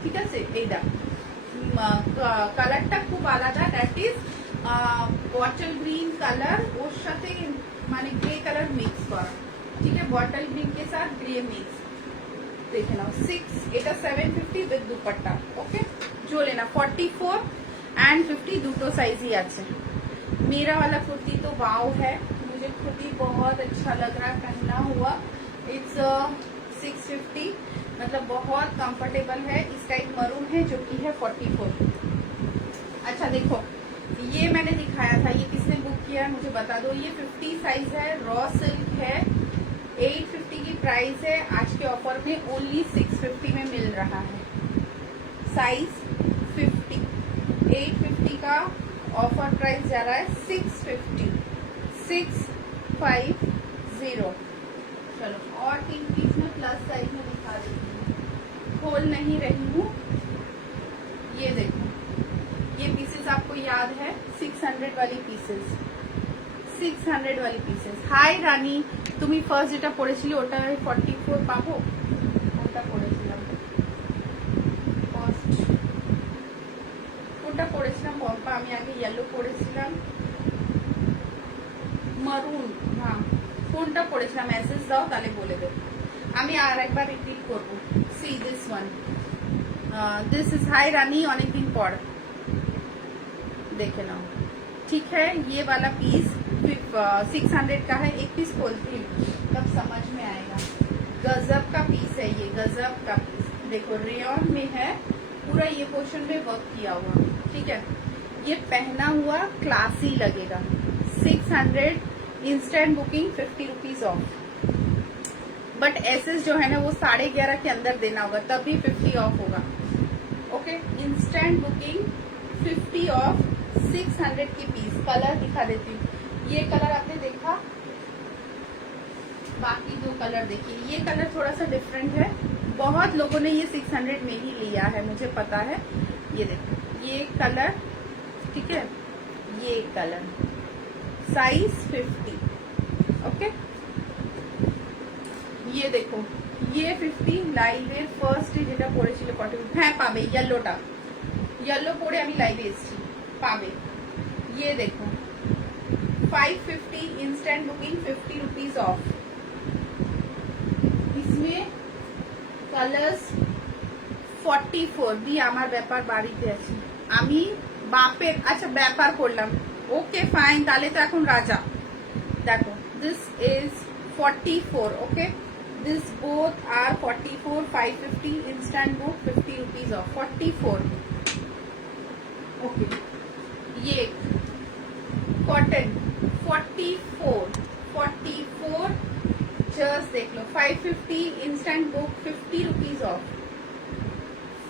ঠিক আছে, এইটা কালারটা খুব আলাদা, that is bottle green colour, ওর সাথে মানে গ্রে কালার মিক্স করা, ঠিক है, বটল গ্রিन के साथ ग्रे मिक्स। देखे ना 6, এটা 750 विद दुपट्टा। ओके, जो लेना 44 एंड 50 দুটো साइज ही আছে। मेरा वाला कुर्ती तो वाव है, मुझे खुद ही बहुत अच्छा लग रहा है पहना हुआ। इट्स 650, मतलब बहुत कंफर्टेबल है। इसका एक मरून है जो कि है 44। अच्छा देखो, ये मैंने दिखाया था, ये किसने बुक किया है मुझे बता दो। ये 50 साइज है, रॉ सिल्क है, 850 की प्राइस है। आज के ऑफर में ओनली 650 में मिल रहा है। साइज 50, 850 का ऑफर प्राइस जा रहा है 650, 650। चलो और 3 पीस में प्लस साइज में दिखा देती हूँ, खोल नहीं रही हूँ। ये देखो, ये पीसेस आपको याद है 600 वाली पीसेस, 600 वाली पीसेस। হাই রানী, তুমি ফার্স্ট যেটা পড়েছিলে ওটা 44 পাবো? কোনটা পড়েছিলাম ফার্স্ট? কোনটা পড়েছিলাম পম্পা? আমি আগে ইয়েলো পড়েছিলাম, মারুন, হ্যাঁ কোনটা পড়েছিলাম? মেসেজ দাও তাহলে বলে দেব, আমি আর একবার রিপিট করব। See this one, this is hi Rani, অনেকদিন পর देखे ना, ठीक है। ये वाला पीस 600 का है। एक पीस खोलती हूँ तब समझ में आएगा। गजब का पीस है ये, गजब का पीस। देखो रेयन में है, पूरा ये पोर्शन में वर्क किया हुआ, ठीक है। ये पहना हुआ क्लासी लगेगा। 600, instant booking 50 rupees of. But SS जो है ना वो 11.5 के अंदर देना होगा, तभी 50 ऑफ होगा। ओके, इंस्टेंट बुकिंग 50 ऑफ, 600 की पीस। कलर दिखा देती हूँ, ये कलर आपने देखा, बाकी 2 कलर देखिए। ये कलर थोड़ा सा डिफरेंट है, बहुत लोगों ने ये 600 में ही लिया है, मुझे पता है। ये देखो, ये कलर, ठीक है, ये कलर, साइज 50। ओके, ये देखो, ये 50 লাইভের ফার্স্ট যেটা পড়েছিল 40, হ্যাঁ পাবে। ইয়েলোটা, ইয়েলো পরে আমি লাইভে এসেছি, পাবে। ये देखो 550, इंस्टेंट बुकिंग 50 रुपीज ऑफ। इसमें कलर्स 44 দি আমার ব্যাপার বাড়িতে আছে, আমি বাপের আচ্ছা ব্যাপার করলাম। ওকে ফাইন, তাহলে তো এখন রাজা। দেখো this is 44, okay, this both are 44, 550, instant book 50 rupees off, 44। Okay, ये कॉटन 44, जस्ट देख लो, 550, instant book 50 rupees off,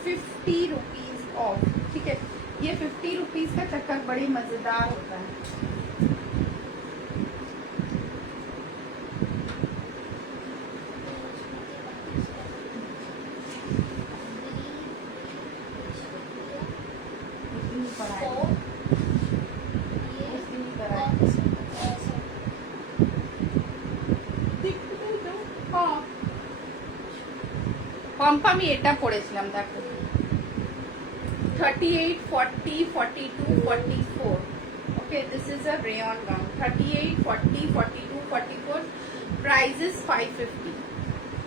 50 rupees off, ठीक है। ये 50 रुपीज का चक्कर बड़ी मजेदार होता है। পম্পা আমি এটা পড়েছিলাম, দেখো 38, 40, 42, 44। Okay, this is a rayon gown, 38, 40, 42, 44, price is 550।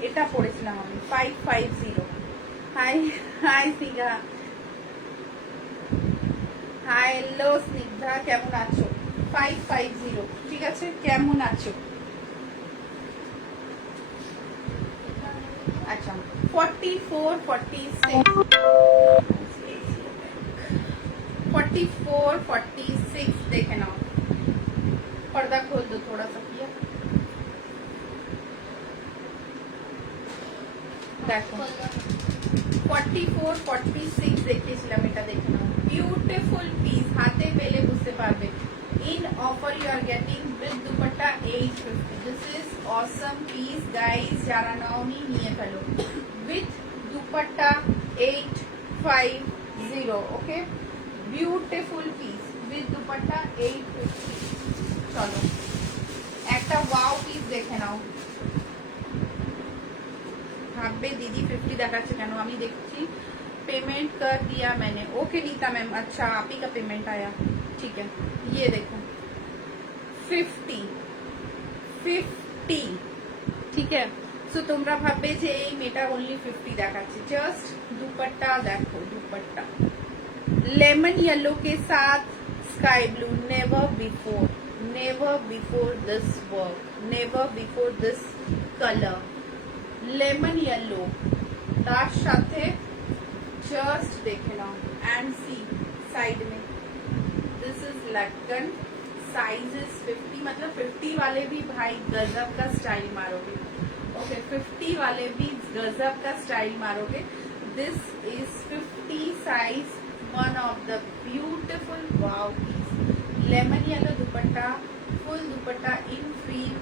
এটা পড়েছিলাম আমি 550। High high Snigdha, hi hello Snigdha, কেমন আছো? 550, ঠিক আছে, কেমন আছো? अच्छा 44, 46, 44, 46 देखे ना। पर्दा खोल दो थोड़ा सा किया, देखो 44, 46 দেখিয়েছিলাম, এটা দেখে নাও। বিউটিফুল পিস, হাতে পেলে বুঝতে পারবে In offer you are getting with dupatta 850. This is awesome piece guys. যারা নাওনি নিয়ে ফেলো with dupatta 850. Okay, beautiful piece with dupatta 850. চলো একটা ওয়াও পিস দেখে নাও। ভাববে দিদি 50 দেখাচ্ছে কেন, আমি দেখছি पेमेंट कर दिया मैंने। ओके नीता मैम, अच्छा आप ही का पेमेंट आया, ठीक है। ये देखो 50 ठीक है। सो তোমরা ভাববে যে এই মেটা ओनली 50 দেখাচ্ছে। जस्ट दुपट्टा देखो, दुपट्टा लेमन येलो के साथ sky blue. Never before this work, never before this colour. Lemon yellow তার সাথে जस्ट देखे ना एंड सी साइड में दिस इज लटकन। साइज इज 50, मतलब 50 वाले भी भाई गजब का स्टाइल मारोगे। ओके 50 वाले भी गजब का स्टाइल मारोगे। This is 50 size, one of the beautiful wow piece. Lemon yellow dupatta, full dupatta in frill.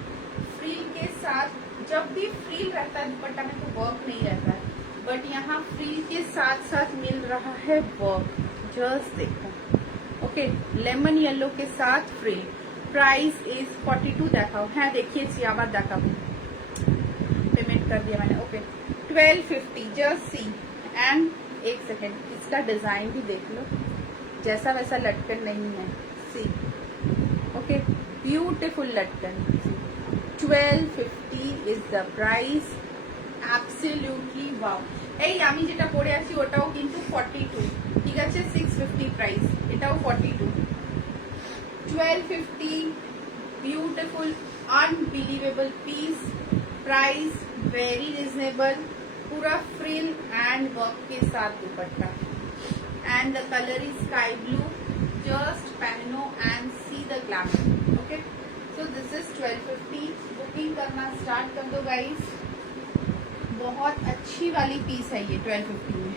Frill के साथ, जब भी फ्रील रहता है दुपट्टा में तो वर्क नहीं रहता है, बट यहाँ फ्रील के साथ साथ मिल रहा है वर्क। जस्ट देखो, ओके लेमन येलो के साथ फ्रील। प्राइस इज 42 देखाओ, हाँ देखिए आबाद देखाबो। पेमेंट कर दिया मैंने। Okay 1250 just see. एंड एक सेकेंड, इसका डिजाइन भी देख लो, जैसा वैसा लटकन नहीं है। सी ओके ब्यूटिफुल लटकन। 1250 is the price. Absolutely wow. এই আমি যেটা পরে আছি ওটাও কিন্তু 42, ঠিক আছে। 650 প্রাইস, এটাও 42। 1250 beautiful unbelievable piece. Price very reasonable, पूरा फ्रिल एंड वर्क के साथ dupatta. And the colour is sky blue. Just पहनो and see the glamour. Okay so this is 1250। Booking करना स्टार्ट कर दो गाइस। बहुत अच्छी वाली पीस है ये 1250 में।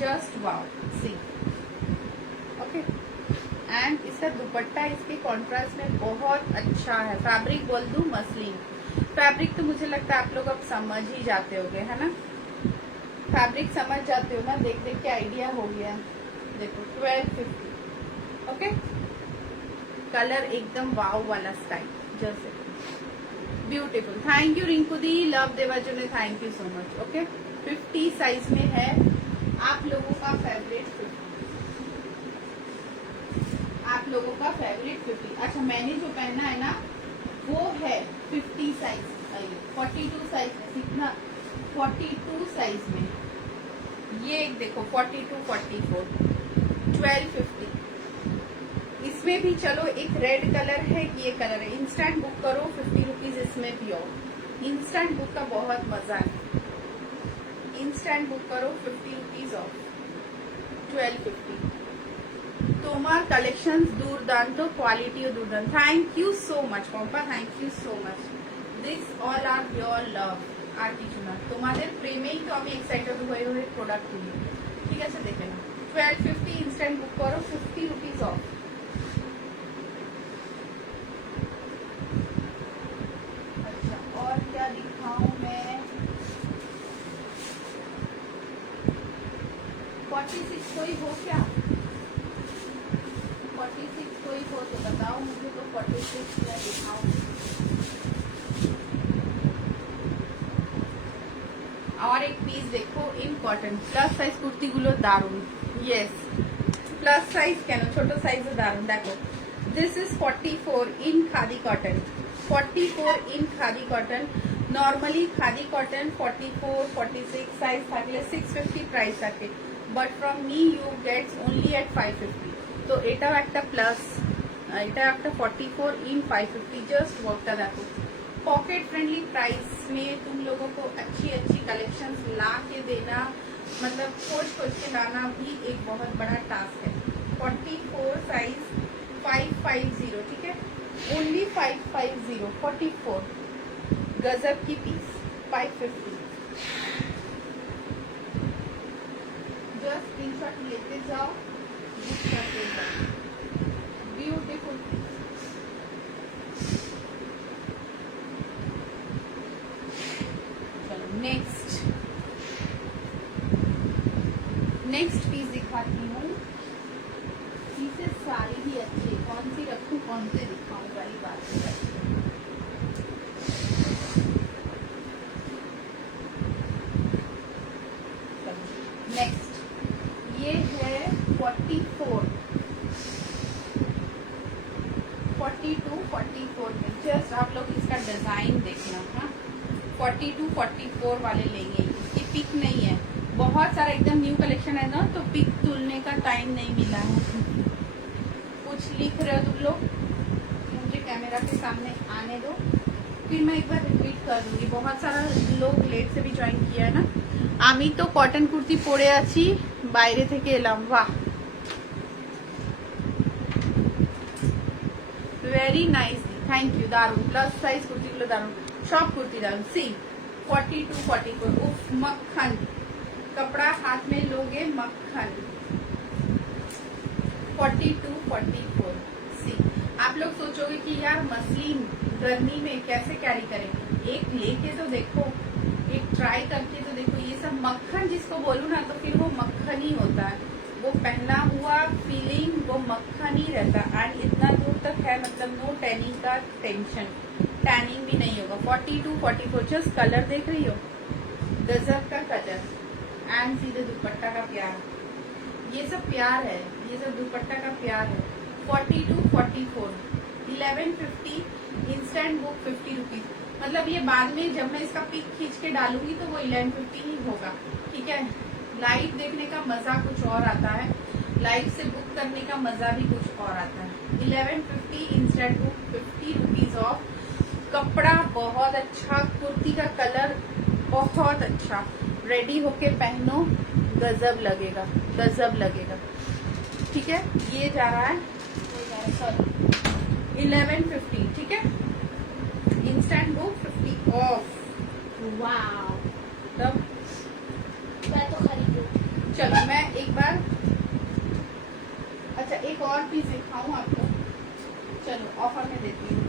Just wow see. Okay and इसका दुपट्टा इसके कॉन्ट्रास्ट में बहुत अच्छा है। फैब्रिक बोल दूं मसलिन। फैब्रिक तो मुझे लगता है आप लोग अब समझ ही जाते होगे, है ना। फैब्रिक समझ जाते हो ना, देख देख के आइडिया हो गया। देखो 1250। ओके कलर एकदम वाव वाला स्टाइल। जैसे beautiful. Thank you Rinku di, love देवाजो ने thank you so much. Okay 50 size में है आप लोगों का फेवरेट 50। आप लोगों का फेवरेट 50। अच्छा मैंने जो पहना है ना वो है 50 साइज, 42 साइज में। कितना 42 साइज में। ये एक देखो 42 44 1250। इसमें भी चलो एक रेड कलर है, ये कलर है। इंस्टेंट बुक करो 50 रुपीज इसमें भी हो। इंस्टेंट बुक का बहुत मजा है। इंस्टेंट बुक करो 50 रुपीज ऑफ 1250। তোমার কালেকশন দুর্দান্ত, কোয়ালিটিও দুর্দান্ত। Thank you so much Pompa, thank you so much. This all are your love, আর কিছু না। তোমাদের প্রেমেই তো আমি এক্সাইটেড হয়ে হয়ে প্রোডাক্ট কিনি, ঠিক আছে। দেখে নাও 1250 इंस्टेंट बुक करो 50 रुपीज ऑफ। अच्छा और क्या दिखाऊं मैं। 46 कोई हो क्या? 46 कोई हो तो बताओ मुझे, तो 46 क्या दिखाऊं। और एक पीस देखो in cotton plus size kurti Gulo दारुन। Yes plus size কেন ছোট সাইজে দারুন। দেখো this is 44 in khadi cotton. 44 in khadi cotton. Normally khadi cotton 44 46 size থাকলে 650 প্রাইস থাকে, but from me you gets only at 550। তো এটাও একটা প্লাস, এটা একটা 44 इन 550। जस्ट वर्कটা देखो। पॉकेट फ्रेंडली प्राइस में तुम लोगों को अच्छी अच्छी कलेक्शंस ला के देना, मतलब खोज खोज के लाना भी एक बहुत बड़ा टास्क है। 44 साइज 550, ठीक है। ओनली 550 44 गजब की पीस 550। जस्ट स्क्रीनशॉट लेते जाओ, बुक करते जाओ। ब्यूटी नेक्स्ट पीस दिखाती हूँ। पीसेस सारी ही अच्छी है, कौन सी रखूँ कौन से दिखाऊँ वाली बात है। नेक्स्ट ये है 44, 42, 44 में। जस्ट आप लोग इसका डिजाइन देखना। हाँ 42, 44 वाले लेंगे। इसकी पिक नहीं है, बहुत सारा एकदम न्यू कलेक्शन है ना, तो पिक तुलने का टाइम नहीं मिला है। कुछ लिख रहे हो तुम लोग, मुझे कैमरा के सामने आने दो, फिर मैं एक बार रिपीट कर दूंगी। बहुत सारा लोग लेट से भी ज्वाइन किया है ना। আমি তো কটন কুর্তি পরে আছি, বাইরে থেকে এলাম। বাহ, ভেরি নাইস, থ্যাংক ইউ। দারুন, প্লাস সাইজ কুর্তিগুলো দারুন, সব কুর্তি দারুন। सी 42, 44, उफ मक्खन कपड़ा हाथ में लोगे मक्खन। 42, 44 सी। आप लोग सोचोगे कि यार मसलिन गर्मी में कैसे कैरी करेंगे, एक लेके तो देखो, एक ट्राई करके तो देखो। ये सब मक्खन जिसको बोलूँ ना, तो फिर वो मक्खन ही होता है। वो पहना हुआ फीलिंग वो मक्खन ही रहता है। एंड इतना दूर तक है, मतलब नो टैनिंग का टेंशन, टैनिंग भी नहीं होगा। 42, 44 जस्ट कलर देख रही हो, गजब का कलर। एंड सीधे दुपट्टा का प्यार, ये सब प्यार है, ये सब दुपट्टा का प्यार है। 42, 44 1150, इंस्टेंट बुक 50 रुपीज। मतलब ये बाद में जब मैं इसका पिक खींच के डालूंगी तो वो 1150 ही होगा, ठीक है। लाइव देखने का मजा कुछ और आता है, लाइव से बुक करने का मजा भी कुछ और आता है। 1150 इंस्टेंट बुक 50 रुपीज ऑफ। कपड़ा बहुत अच्छा, कुर्ती का कलर बहुत अच्छा, रेडी होके पहनो, गजब लगेगा, गजब लगेगा, ठीक है। ये जा रहा है सॉरी 1150, ठीक है। Instant book 50 of. वाओ, तब मैं तो खरीदूं। चलो मैं एक बार, अच्छा एक और पीस दिखाऊं आपको, चलो ऑफर में देती हूँ।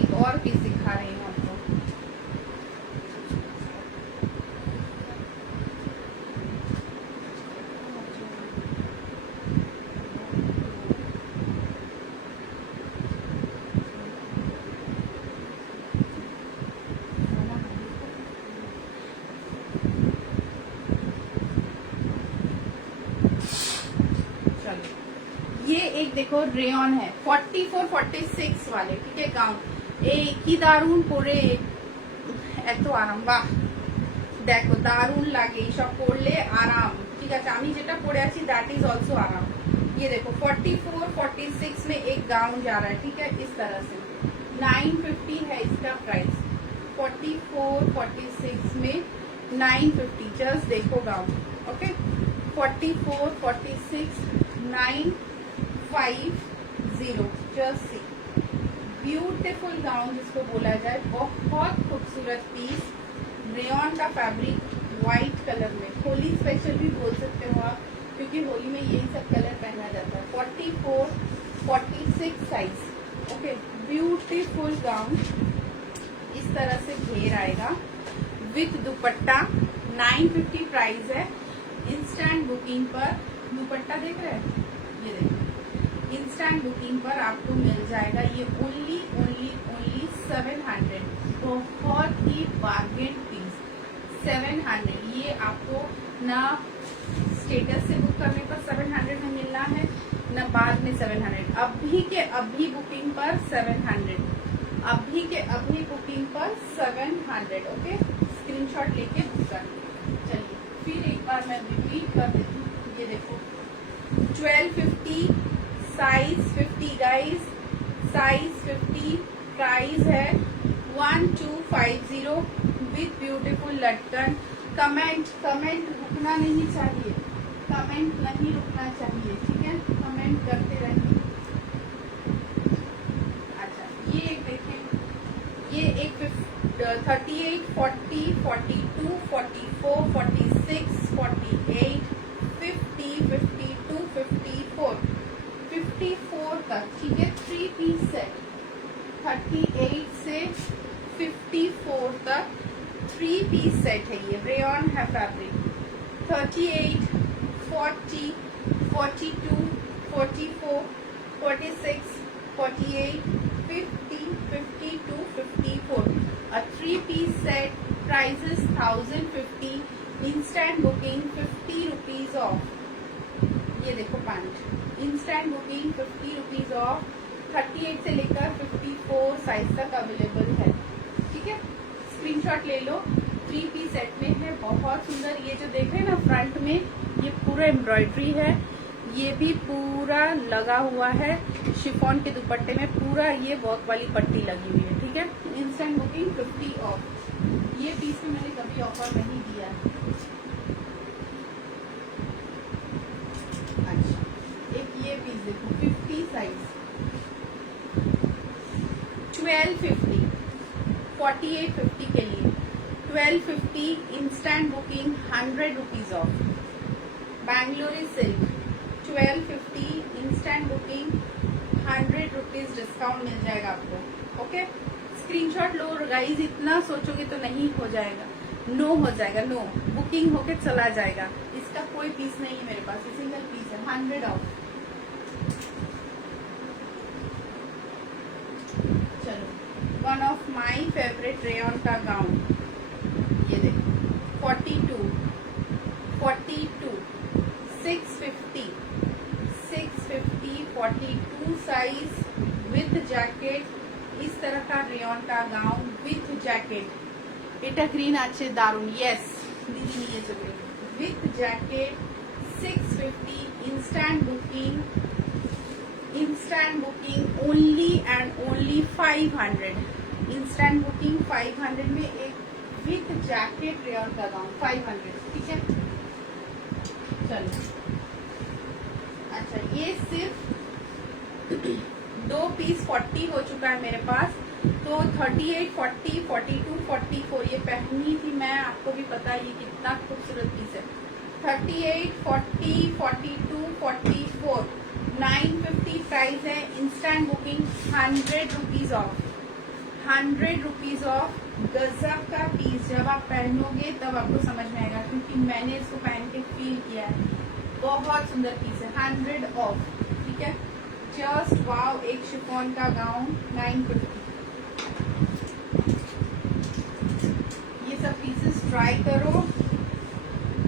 एक और पीस दिखा रही हूँ आपको। ये एक देखो रेयन है 44, 46 वाले, ठीक है। गाउन एक ही दारुन পরে এত আরাম, বাহ দেখো দারুন লাগে, সব পরলে আরাম, ঠিক আছে। আমি যেটা পরে আছি दैट इज आल्सो आराम। ये देखो 44, 46 में एक गाउन जा रहा है, ठीक है, इस तरह से 950 है इसका प्राइस। 44, 46 में 950, जस्ट देखो gown, okay. 44, 46 950, just see. Beautiful gown जिसको बोला जाए, बहुत खूबसूरत पीस, रेयन का फैब्रिक, व्हाइट कलर में, होली स्पेशल भी बोल सकते हो आप, क्योंकि होली में यही सब कलर पहना जाता है। 44, 46 साइज, ओके। ब्यूटीफुल गाउन, इस तरह से घेर आएगा विथ दुपट्टा। 950 प्राइस है। इंस्टेंट बुकिंग पर दुपट्टा देख रहे हैं, ये देखो, इंस्टेंट बुकिंग पर आपको मिल जाएगा ये ओनली 700। बहुत ही बार्गेन पीस, 700। ये आपको ना स्टेटस से बुक करने पर 700 में मिलना है, न बाद में 700। अभी के अभी बुकिंग पर 700, अभी के अभी बुकिंग पर 700, ओके। स्क्रीनशॉट लेके बुक कर। चलिए फिर एक बार मैं रिपीट कर देती हूँ। ये देखो 1250, साइज 50 गाइस, साइज 50, प्राइस है 1250 विथ ब्यूटीफुल लटकन। कमेंट रुकना नहीं चाहिए, कमेंट नहीं रुकना चाहिए, ठीक है, कमेंट करते रहिए। अच्छा ये एक देखें, ये एक 38, 40, 42, 44, 46, 48, 50, 52, 54 तक, ठीक है। 3 पीस सेट 38 से 54 तक 3 पीस सेट है ये, रेयॉन है fabric. 38, 40, 42, 44, 46, 48, 50, 52, 54. A 3 piece set, prices 1050, instant booking 50 rupees off. ये देखो pant, instant booking 50 rupees of. 38 से लेकर 54 साइज तक अवेलेबल है, ठीक है। स्क्रीनशॉट ले लो। 3 पीस सेट में है, बहुत सुंदर। ये जो देख रहे हैं ना फ्रंट में, ये पूरा एम्ब्रॉयडरी है, ये भी पूरा लगा हुआ है। शिफॉन के दुपट्टे में पूरा ये वर्क वाली पट्टी लगी हुई है, ठीक है। Instant booking 50 of. ये पीस में मैंने कभी ऑफर नहीं दिया है। अच्छा, एक ये पीस देखो 50 साइज 1250, 4850 के लिए 1250 instant booking 100 rupees off. Bangalori silk 1250 instant booking 100 rupees discount मिल जाएगा आपको, ओके। स्क्रीनशॉट लो गाइस, इतना सोचोगे तो नहीं हो जाएगा, नो हो जाएगा, नो बुकिंग होके चला जाएगा। इसका कोई पीस नहीं है मेरे पास, ये सिंगल पीस है, 100 ऑफ। चलो, one of my favourite rayon का गाउन, ये देखो 42, 42, 650, 650, 42 साइज विथ जैकेट। इस तरह का रेयॉन का गाउन विथ जैकेट, এটা গ্রিন আছে দারুন, यस दीदी নিয়ে চলে with jacket 650 instant booking only and only 500। Instant booking 500 में एक विथ जैकेट रेयॉन का गाउन 500, ठीक है। चलो, अच्छा ये सिर्फ 2 पीस 40 हो चुका है मेरे पास, तो 38, 40, 42, 44 ये पहनी थी मैं, आपको भी पता है ये कितना खूबसूरत पीस है। 38, 40, 42, 44 950 प्राइस है। Instant booking 100 rupees of, 100 rupees of. गजब का पीस, जब आप पहनोगे तब आपको समझ में आएगा, क्योंकि मैंने इसको पहन के फील किया है। बहुत सुंदर पीस है, 100 ऑफ, ठीक है। जस्ट वाव, एक शिफॉन का गाउन 950। ये सब पीसेस ट्राई करो,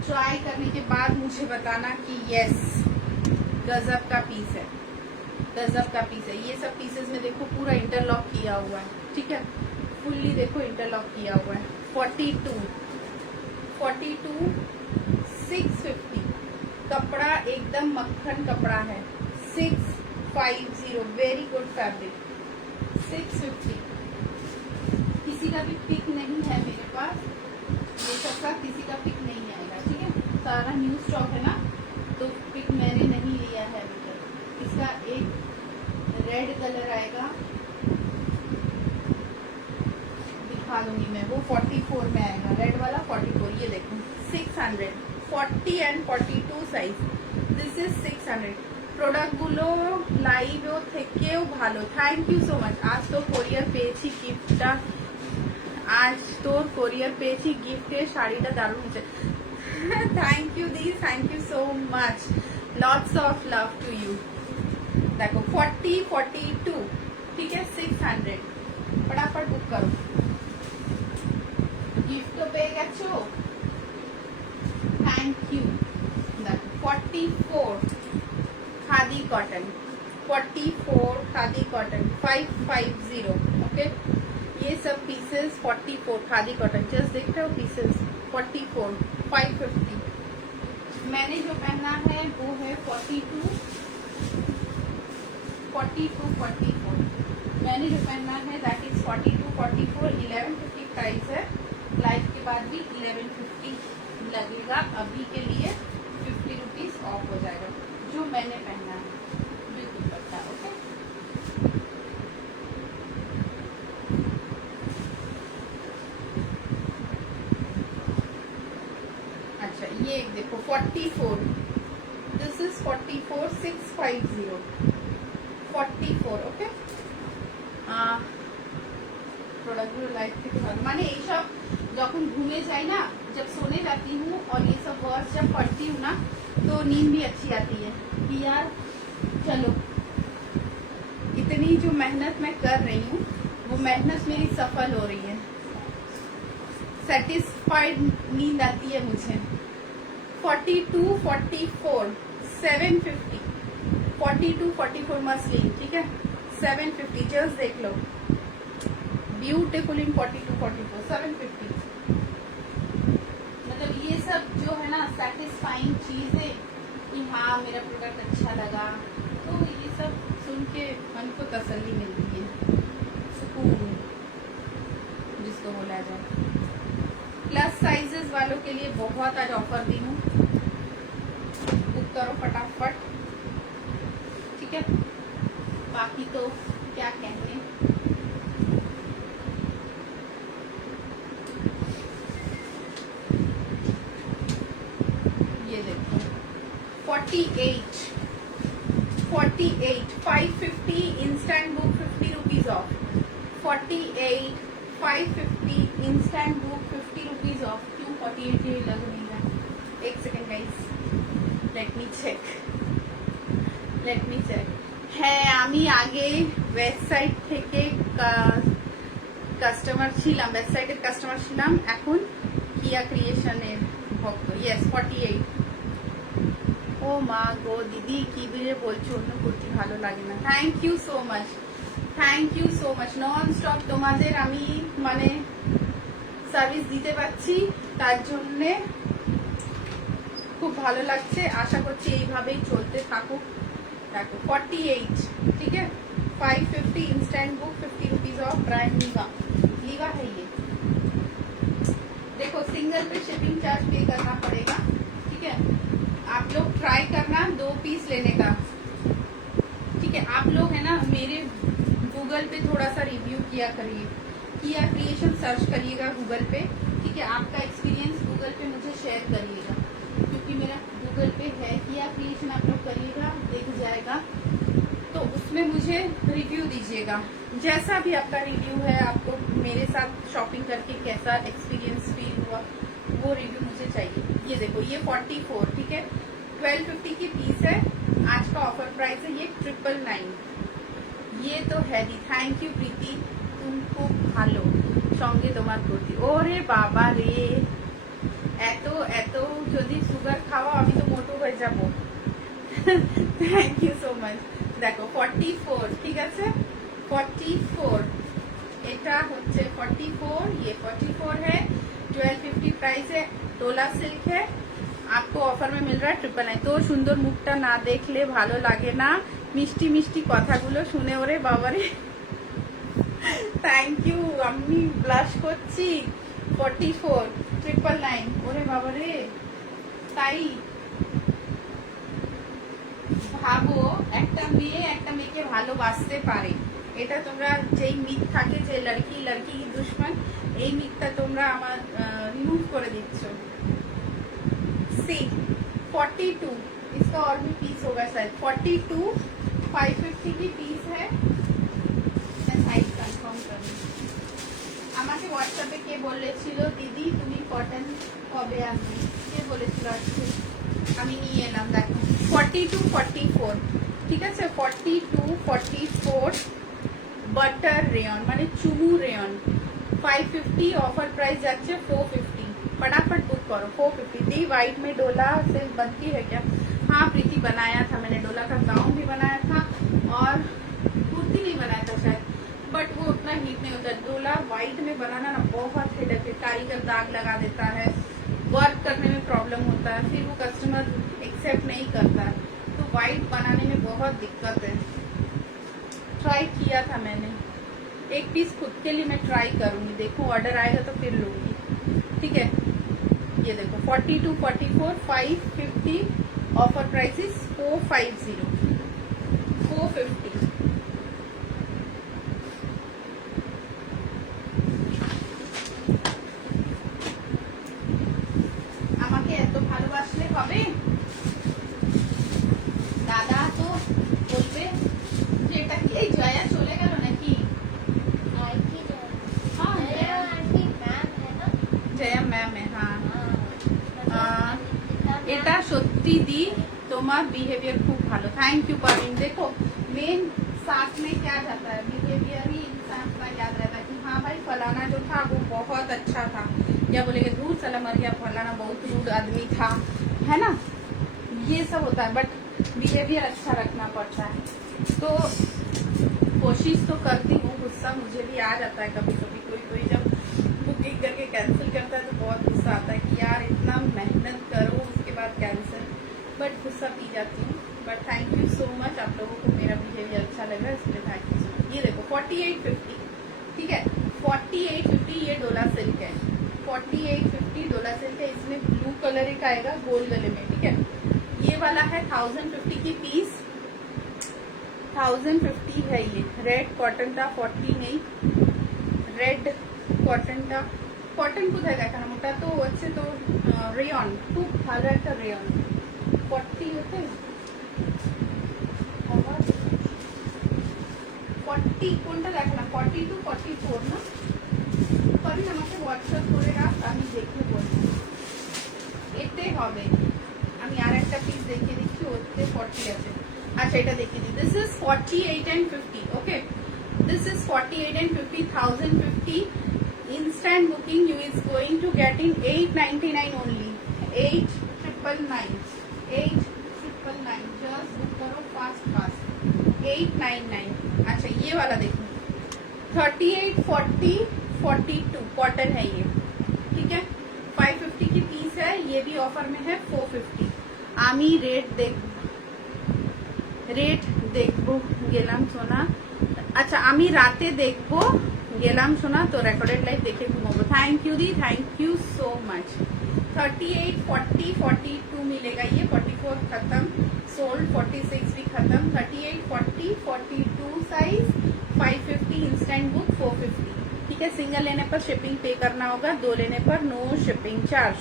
ट्राई करने के बाद मुझे बताना कि यस गजब का पीस है, गजब का पीस है। ये सब पीसेस में देखो पूरा इंटरलॉक किया हुआ है, ठीक है, फुल्ली देखो इंटरलॉक किया हुआ है। 42, 650, कपड़ा एकदम मक्खन कपड़ा है। 650, वेरी गुड फैब्रिक। 650, किसी का भी पिक नहीं है मेरे पास, ये सबका किसी का पिक नहीं आएगा, ठीक है। सारा न्यू स्टॉक है ना, तो पिक मैंने नहीं लिया है अभी तक। इसका एक रेड कलर आएगा, दिखा दूंगी मैं, वो 44 में आएगा, रेड वाला 44। ये देखो 600, 40 एंड 42 সাইজ, দিস ইজ 600। প্রোডাক্টগুলো লাইভেও থেকেও ভালো। Thank you so much. আজ তো কোরিয়ার পেয়েছি গিফটটা, আজ তোর কোরিয়ার পেয়েছি গিফটের শাড়িটা দারুণ হয়েছে। থ্যাংক ইউ দি, thank you so much, lots of love to you. देखो 40, 42, ठीक है, 600। फटाफट बुक करो, गिफ्ट तो पे গেছো, थैंक यू। देखो 44 khadi cotton, 44 khadi cotton 550, okay. ये सब पीसेस 44 खादी कॉटन, जस्ट देख रहे हो पीसेस 44 550। मैंने जो पहना है वो है 42, 44। मैंने जो पहना है दैट इज 42, 44। 1150 प्राइस है, लाइव के बाद भी 1150 लगेगा। अभी के लिए 50 रुपीज ऑफ हो जाएगा जो मैंने पहना है, बिल्कुल पता, ओके। अच्छा ये एक देखो 44, दिस इज 44 650, 44 ওগুলো লাইফ থেকে ভালো মানে এইসব যখন ঘুমে যাই ना जब सोने जाती हूँ और ये सब वर्ड्स जब पढ़ती हूँ ना तो नींद भी अच्छी आती है कि यार चलो इतनी जो मेहनत मैं कर रही हूँ वो मेहनत मेरी सफल हो रही है सेटिस्फाइड नींद आती है मुझे 42 44 750 42 44 मसलिन ठीक है 750 जस्ट देख लो ब्यूटीफुल इन 42 44 750 मतलब ये सब जो है ना सेटिस्फाइंग चीजें कि हाँ मेरा प्रोडक्ट अच्छा लगा तो ये सब सुन के मन को तसल्ली मिलती है सुकून जिसको बोला जाए प्लस साइजेस वालों के लिए बहुत आज ऑफर दी हूँ बुक करो फटाफट ठीक है बाकी तो क्या कहने ये देखो 48 550 instant book 50 rupees off 48 550 instant book 50 rupees off क्यों 48 ये लग नहीं रहा एक second guys let me check হ্যাঁ আমি আগে ওয়েবসাইট থেকে কাস্টমার ছিলাম ওয়েবসাইটের কাস্টমার ছিলাম এখন কিয়া ক্রিয়েশনের ভক্ত ইয়েস 48 ও মা গো দিদি কি বিরে বলছো অন্য কুর্তি ভালো লাগে না thank you so much non stop তোমাদের আমি মানে সার্ভিস দিতে পারছি তার জন্যে খুব ভালো লাগছে আশা করছি এইভাবেই চলতে থাকুক देखो 48 ठीक है 550 instant book 50 rupees off brand Liva है ये देखो सिंगल पे शिपिंग चार्ज पे करना पड़ेगा ठीक है आप लोग ट्राई करना 2 पीस लेने का ठीक है आप लोग है ना मेरे गूगल पे थोड़ा सा रिव्यू किया करिए किया क्रिएशन सर्च करिएगा गूगल पे ठीक है आपका एक्सपीरियंस गूगल पे मुझे शेयर करिएगा क्योंकि मेरा गूगल पे है किया क्रिएशन आप लोग करिएगा दिख जाएगा तो उसमें मुझे रिव्यू दीजिएगा जैसा भी आपका रिव्यू है आपको मेरे साथ शॉपिंग करके कैसा एक्सपीरियंस फील हुआ वो रिव्यू मुझे चाहिए ये देखो ये 44 ठीक है 1250 की पीस है आज का ऑफर प्राइस है ये 999 ये तो है दी थैंक यू प्रीति तुम खूब ভালো সঙ্গে তোমার কুর্তি ওরে বাবা রে এত এত যদি সুগার খাওয়া আমি তো মোটো হয়ে যাব থ্যাংক ইউ সো মাচ দেখো 44 ঠিক আছে 44 এটা হচ্ছে 44 ये 44 है 1250 प्राइस है डोला सिल्क है आपको ऑफर में मिल रहा है 999 तो সুন্দর মুখটা না দেখলে ভালো লাগে না মিষ্টি মিষ্টি কথাগুলো শুনে ওরে বাবারে থ্যাংক ইউ আমি ব্লাশ করছি 44 999 ওরে বাবারে তাই ভাবো একটা মেয়েকে ভালোবাসতে পারে এটা তোমরা যেই মিথ থাকে যে লড়কি কি দুশ্মন এই মিথটা তোমরা আমার রিমুভ করে দিচ্ছ सी 42 इसका और भी पीस होगा शायद 42 550 की पीस है मैं साइज कंफर्म करूँ আমাকে হোয়াটসঅ্যাপে কে বলেছিল দিদি তুমি কটন কবে আনবে কে বলেছিল আজকে আমি নিয়ে এলাম দেখো 42 44 ঠিক আছে 42 44 বাটার রেয়ন মানে চুমু রেয়ন 550 ऑफर प्राइस যাচ্ছে 450 फटाफट बुक करो 450 दी वाइट में डोला सिर्फ बनती है क्या हाँ प्रीति बनाया था मैंने डोला का गाउन भी बनाया था और कुर्ती नहीं बनाया था शायद बट वो उतना हीट नहीं होता डोला वाइट में बनाना ना बहुत हेडेक है कारीगर दाग लगा देता है वर्क करने में प्रॉब्लम होता है फिर वो कस्टमर एक्सेप्ट नहीं करता है तो वाइट बनाने में बहुत दिक्कत है ट्राई किया था मैंने एक पीस खुद के लिए मैं ट्राई करूंगी देखो ऑर्डर आएगा तो फिर लूंगी ठीक है ये देखो 42 44 550 ऑफर प्राइस इज 450 450 আমাকে এত ভালোবাসলে হবে দাদা তো বলবে যে এটা কি এই জয়া চলে গেল নাকি आई की जो हाँ তোমার बिहेवियर खूब ভালো। Thank you Parveen. देखो मेन साथ में क्या जाता है, बिहेवियर ही इंसान का याद रहता है कि हाँ भाई फलाना जो था वो बहुत अच्छा था, या बोलेंगे धूल साला मर गया, फलाना बहुत रूड आदमी था, है ना, ये सब होता है। बट बिहेवियर अच्छा रखना पड़ता है। तो कोशिश तो करती हूँ, गुस्सा मुझे भी आ जाता है कभी कभी, कोई जब बुकिंग करके कैंसिल करता है तो बहुत गुस्सा आता है कि यार इतना मेहनत करो उसके बाद कैंसिल, बट गुस्सा पी जाती हूँ। But thank you so much, आप लोगों को मेरा बिहेवियर अच्छा लग रहा है, इसलिए थैंक यू सो मच। ये देखो 4850, ठीक है, 4850 ये डोला सिल्क है, 4850 डोला सिल्क है। इसमें ब्लू कलर एक आएगा गोल गले में, ठीक है। ये वाला है 1050 की पीस, 1050 है ये। रेड कॉटन था, 40 नहीं, रेड कॉटन था, कॉटन কোথায় দেখানো, ওটা তো হচ্ছে তো রেয়ন, খুব ভালো একটা রেয়ন। 40 হতে 40 কোনটা দেখালাম, 40 to 44 না, সরি আমাকে হোয়াটসঅ্যাপ করে রাখ, আমি দেখে বলবো। এতে হবে, আমি আর একটা পিস দেখিয়ে দিচ্ছি, ওতে 40 আছে। আচ্ছা এটা দেখিয়ে দিই, this is 48 and 50, okay, this is 48 and 50, 1050 instant booking you is going to get in 899 only, 8999, 8999, just book करो fast 899। अच्छा ये वाला देखो 38 40 42 कॉटन है ये, ठीक है, 550 की पीस है, ये भी ऑफर में है 450। আমি রেট দেখবো গেলাম সোনা, আচ্ছা আমি রাতে দেখবো গেলাম সোনা, তো রেকর্ডেড লাইভ দেখে ঘুমাবো। Thank you the, thank you so much. 38 40 42 मिलेगा ये, 44 खत्म, सोल्ड, 46 भी खत्म, 38 40 42 साइज, 550 इंस्टेंट बुक 450, ठीक है। सिंगल लेने पर शिपिंग पे करना होगा, 2 लेने पर नो शिपिंग चार्ज,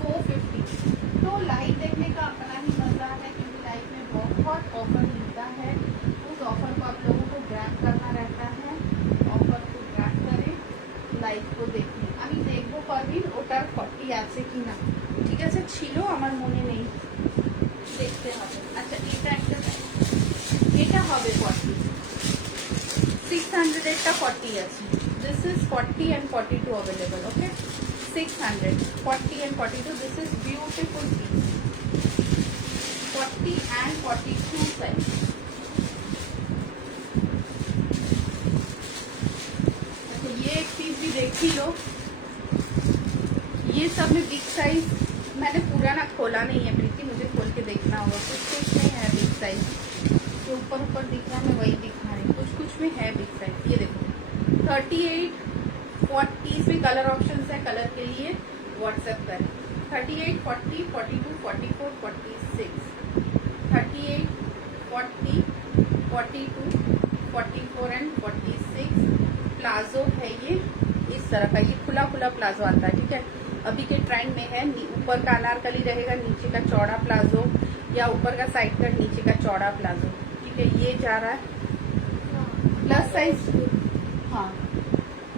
450। तो लाइव देखने का अपना ही मजा है, क्योंकि लाइव में बहुत ऑफर मिलता है, उस ऑफर को आप लोगों को ग्रैब करना रहता है, ऑफर को ग्रैब करें, লাইভ को দেখুন। আমি দেখবো কদিন ওটার 40 আছে কিনা, ঠিক আছে, ছিল আমার মনে নেই, দেখতে হবে। আচ্ছা এটা একটা, এটা হবে 40, 600 এরটা 40 আছে, this is 40 and 42 available, okay, 600 40 and 42, this is beautiful piece, 40 and 42 size. अच्छा ये एक पीस भी देख ही लो, ये सब में बिग साइज मैंने पूरा ना खोला नहीं है प्रीति, मुझे खोल के देखना होगा, कुछ में है बिग साइज, जो ऊपर दिख रहा है मैं वही दिखा रही हूँ, कुछ में है बिग साइज। ये देखो 38 40, इसमें कलर ऑप्शंस है, कलर के लिए व्हाट्सएप करें, 38 40 42 44 46, 38 40 42 44 एंड 46। प्लाजो है ये इस तरह का, ये खुला प्लाजो आता है, ठीक है, अभी के ट्रेंड में है, ऊपर का अनारकली रहेगा, नीचे का चौड़ा प्लाजो, या ऊपर का साइड कट, नीचे का चौड़ा प्लाजो, ठीक है। ये जा रहा है प्लस साइज, हाँ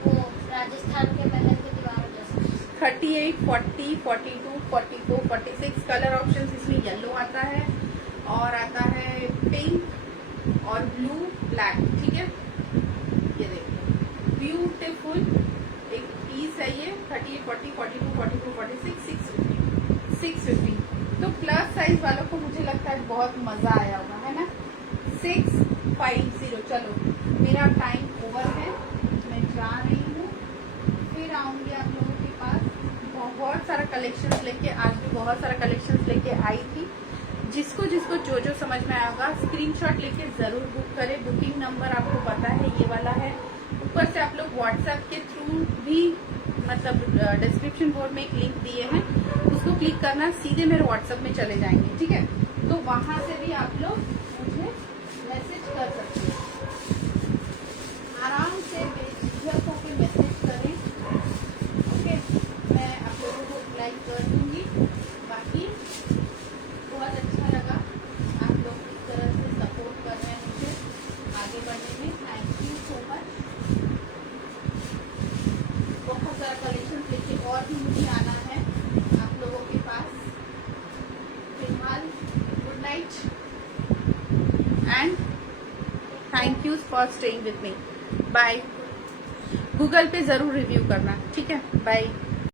वो राजस्थान के महल के दीवारों जैसा। 38 40 42 44 46 कलर ऑप्शंस इसमें येलो आता है, और आता है पिंक और ब्लू ब्लैक, ठीक है। ये देखो ब्यूटीफुल एक पीस है ये, 38 40 42 44 46 650। तो प्लस साइज वालों को मुझे लगता है बहुत मजा आया होगा, है ना। 650। चलो मेरा टाइम ओवर है, मैं जा रही हूँ, फिर आऊंगी आप लोगों के पास। बहुत सारा कलेक्शंस लेके, आज भी बहुत सारा कलेक्शंस लेके आई थी, जिसको जो समझ में आएगा स्क्रीनशॉट लेके जरूर बुक करें। बुकिंग नंबर आपको पता है ये वाला है, ऊपर से आप लोग व्हाट्सएप के थ्रू भी, मतलब डिस्क्रिप्शन बोर्ड में एक लिंक दिए हैं, उसको क्लिक करना, सीधे मेरे व्हाट्सएप में चले जाएंगे, ठीक है। तो वहां से भी आप लोग मुझे मैसेज कर सकते हैं, आराम से बेझिझक होकर मैसेज करें, ओके, मैं आप लोगों को रिप्लाई कर दूंगी। बाकी बहुत अच्छा लगा आप लोग इस तरह से सपोर्ट कर रहे हैं मुझे आगे बढ़ने में, थैंक यू सो मच। बहुत सारा कलेक्शन लेके और भी मुझे आना है आप लोगों के पास। फिलहाल thank you for staying with me. Bye. Google पे जरूर रिव्यू करना, ठीक है, बाय।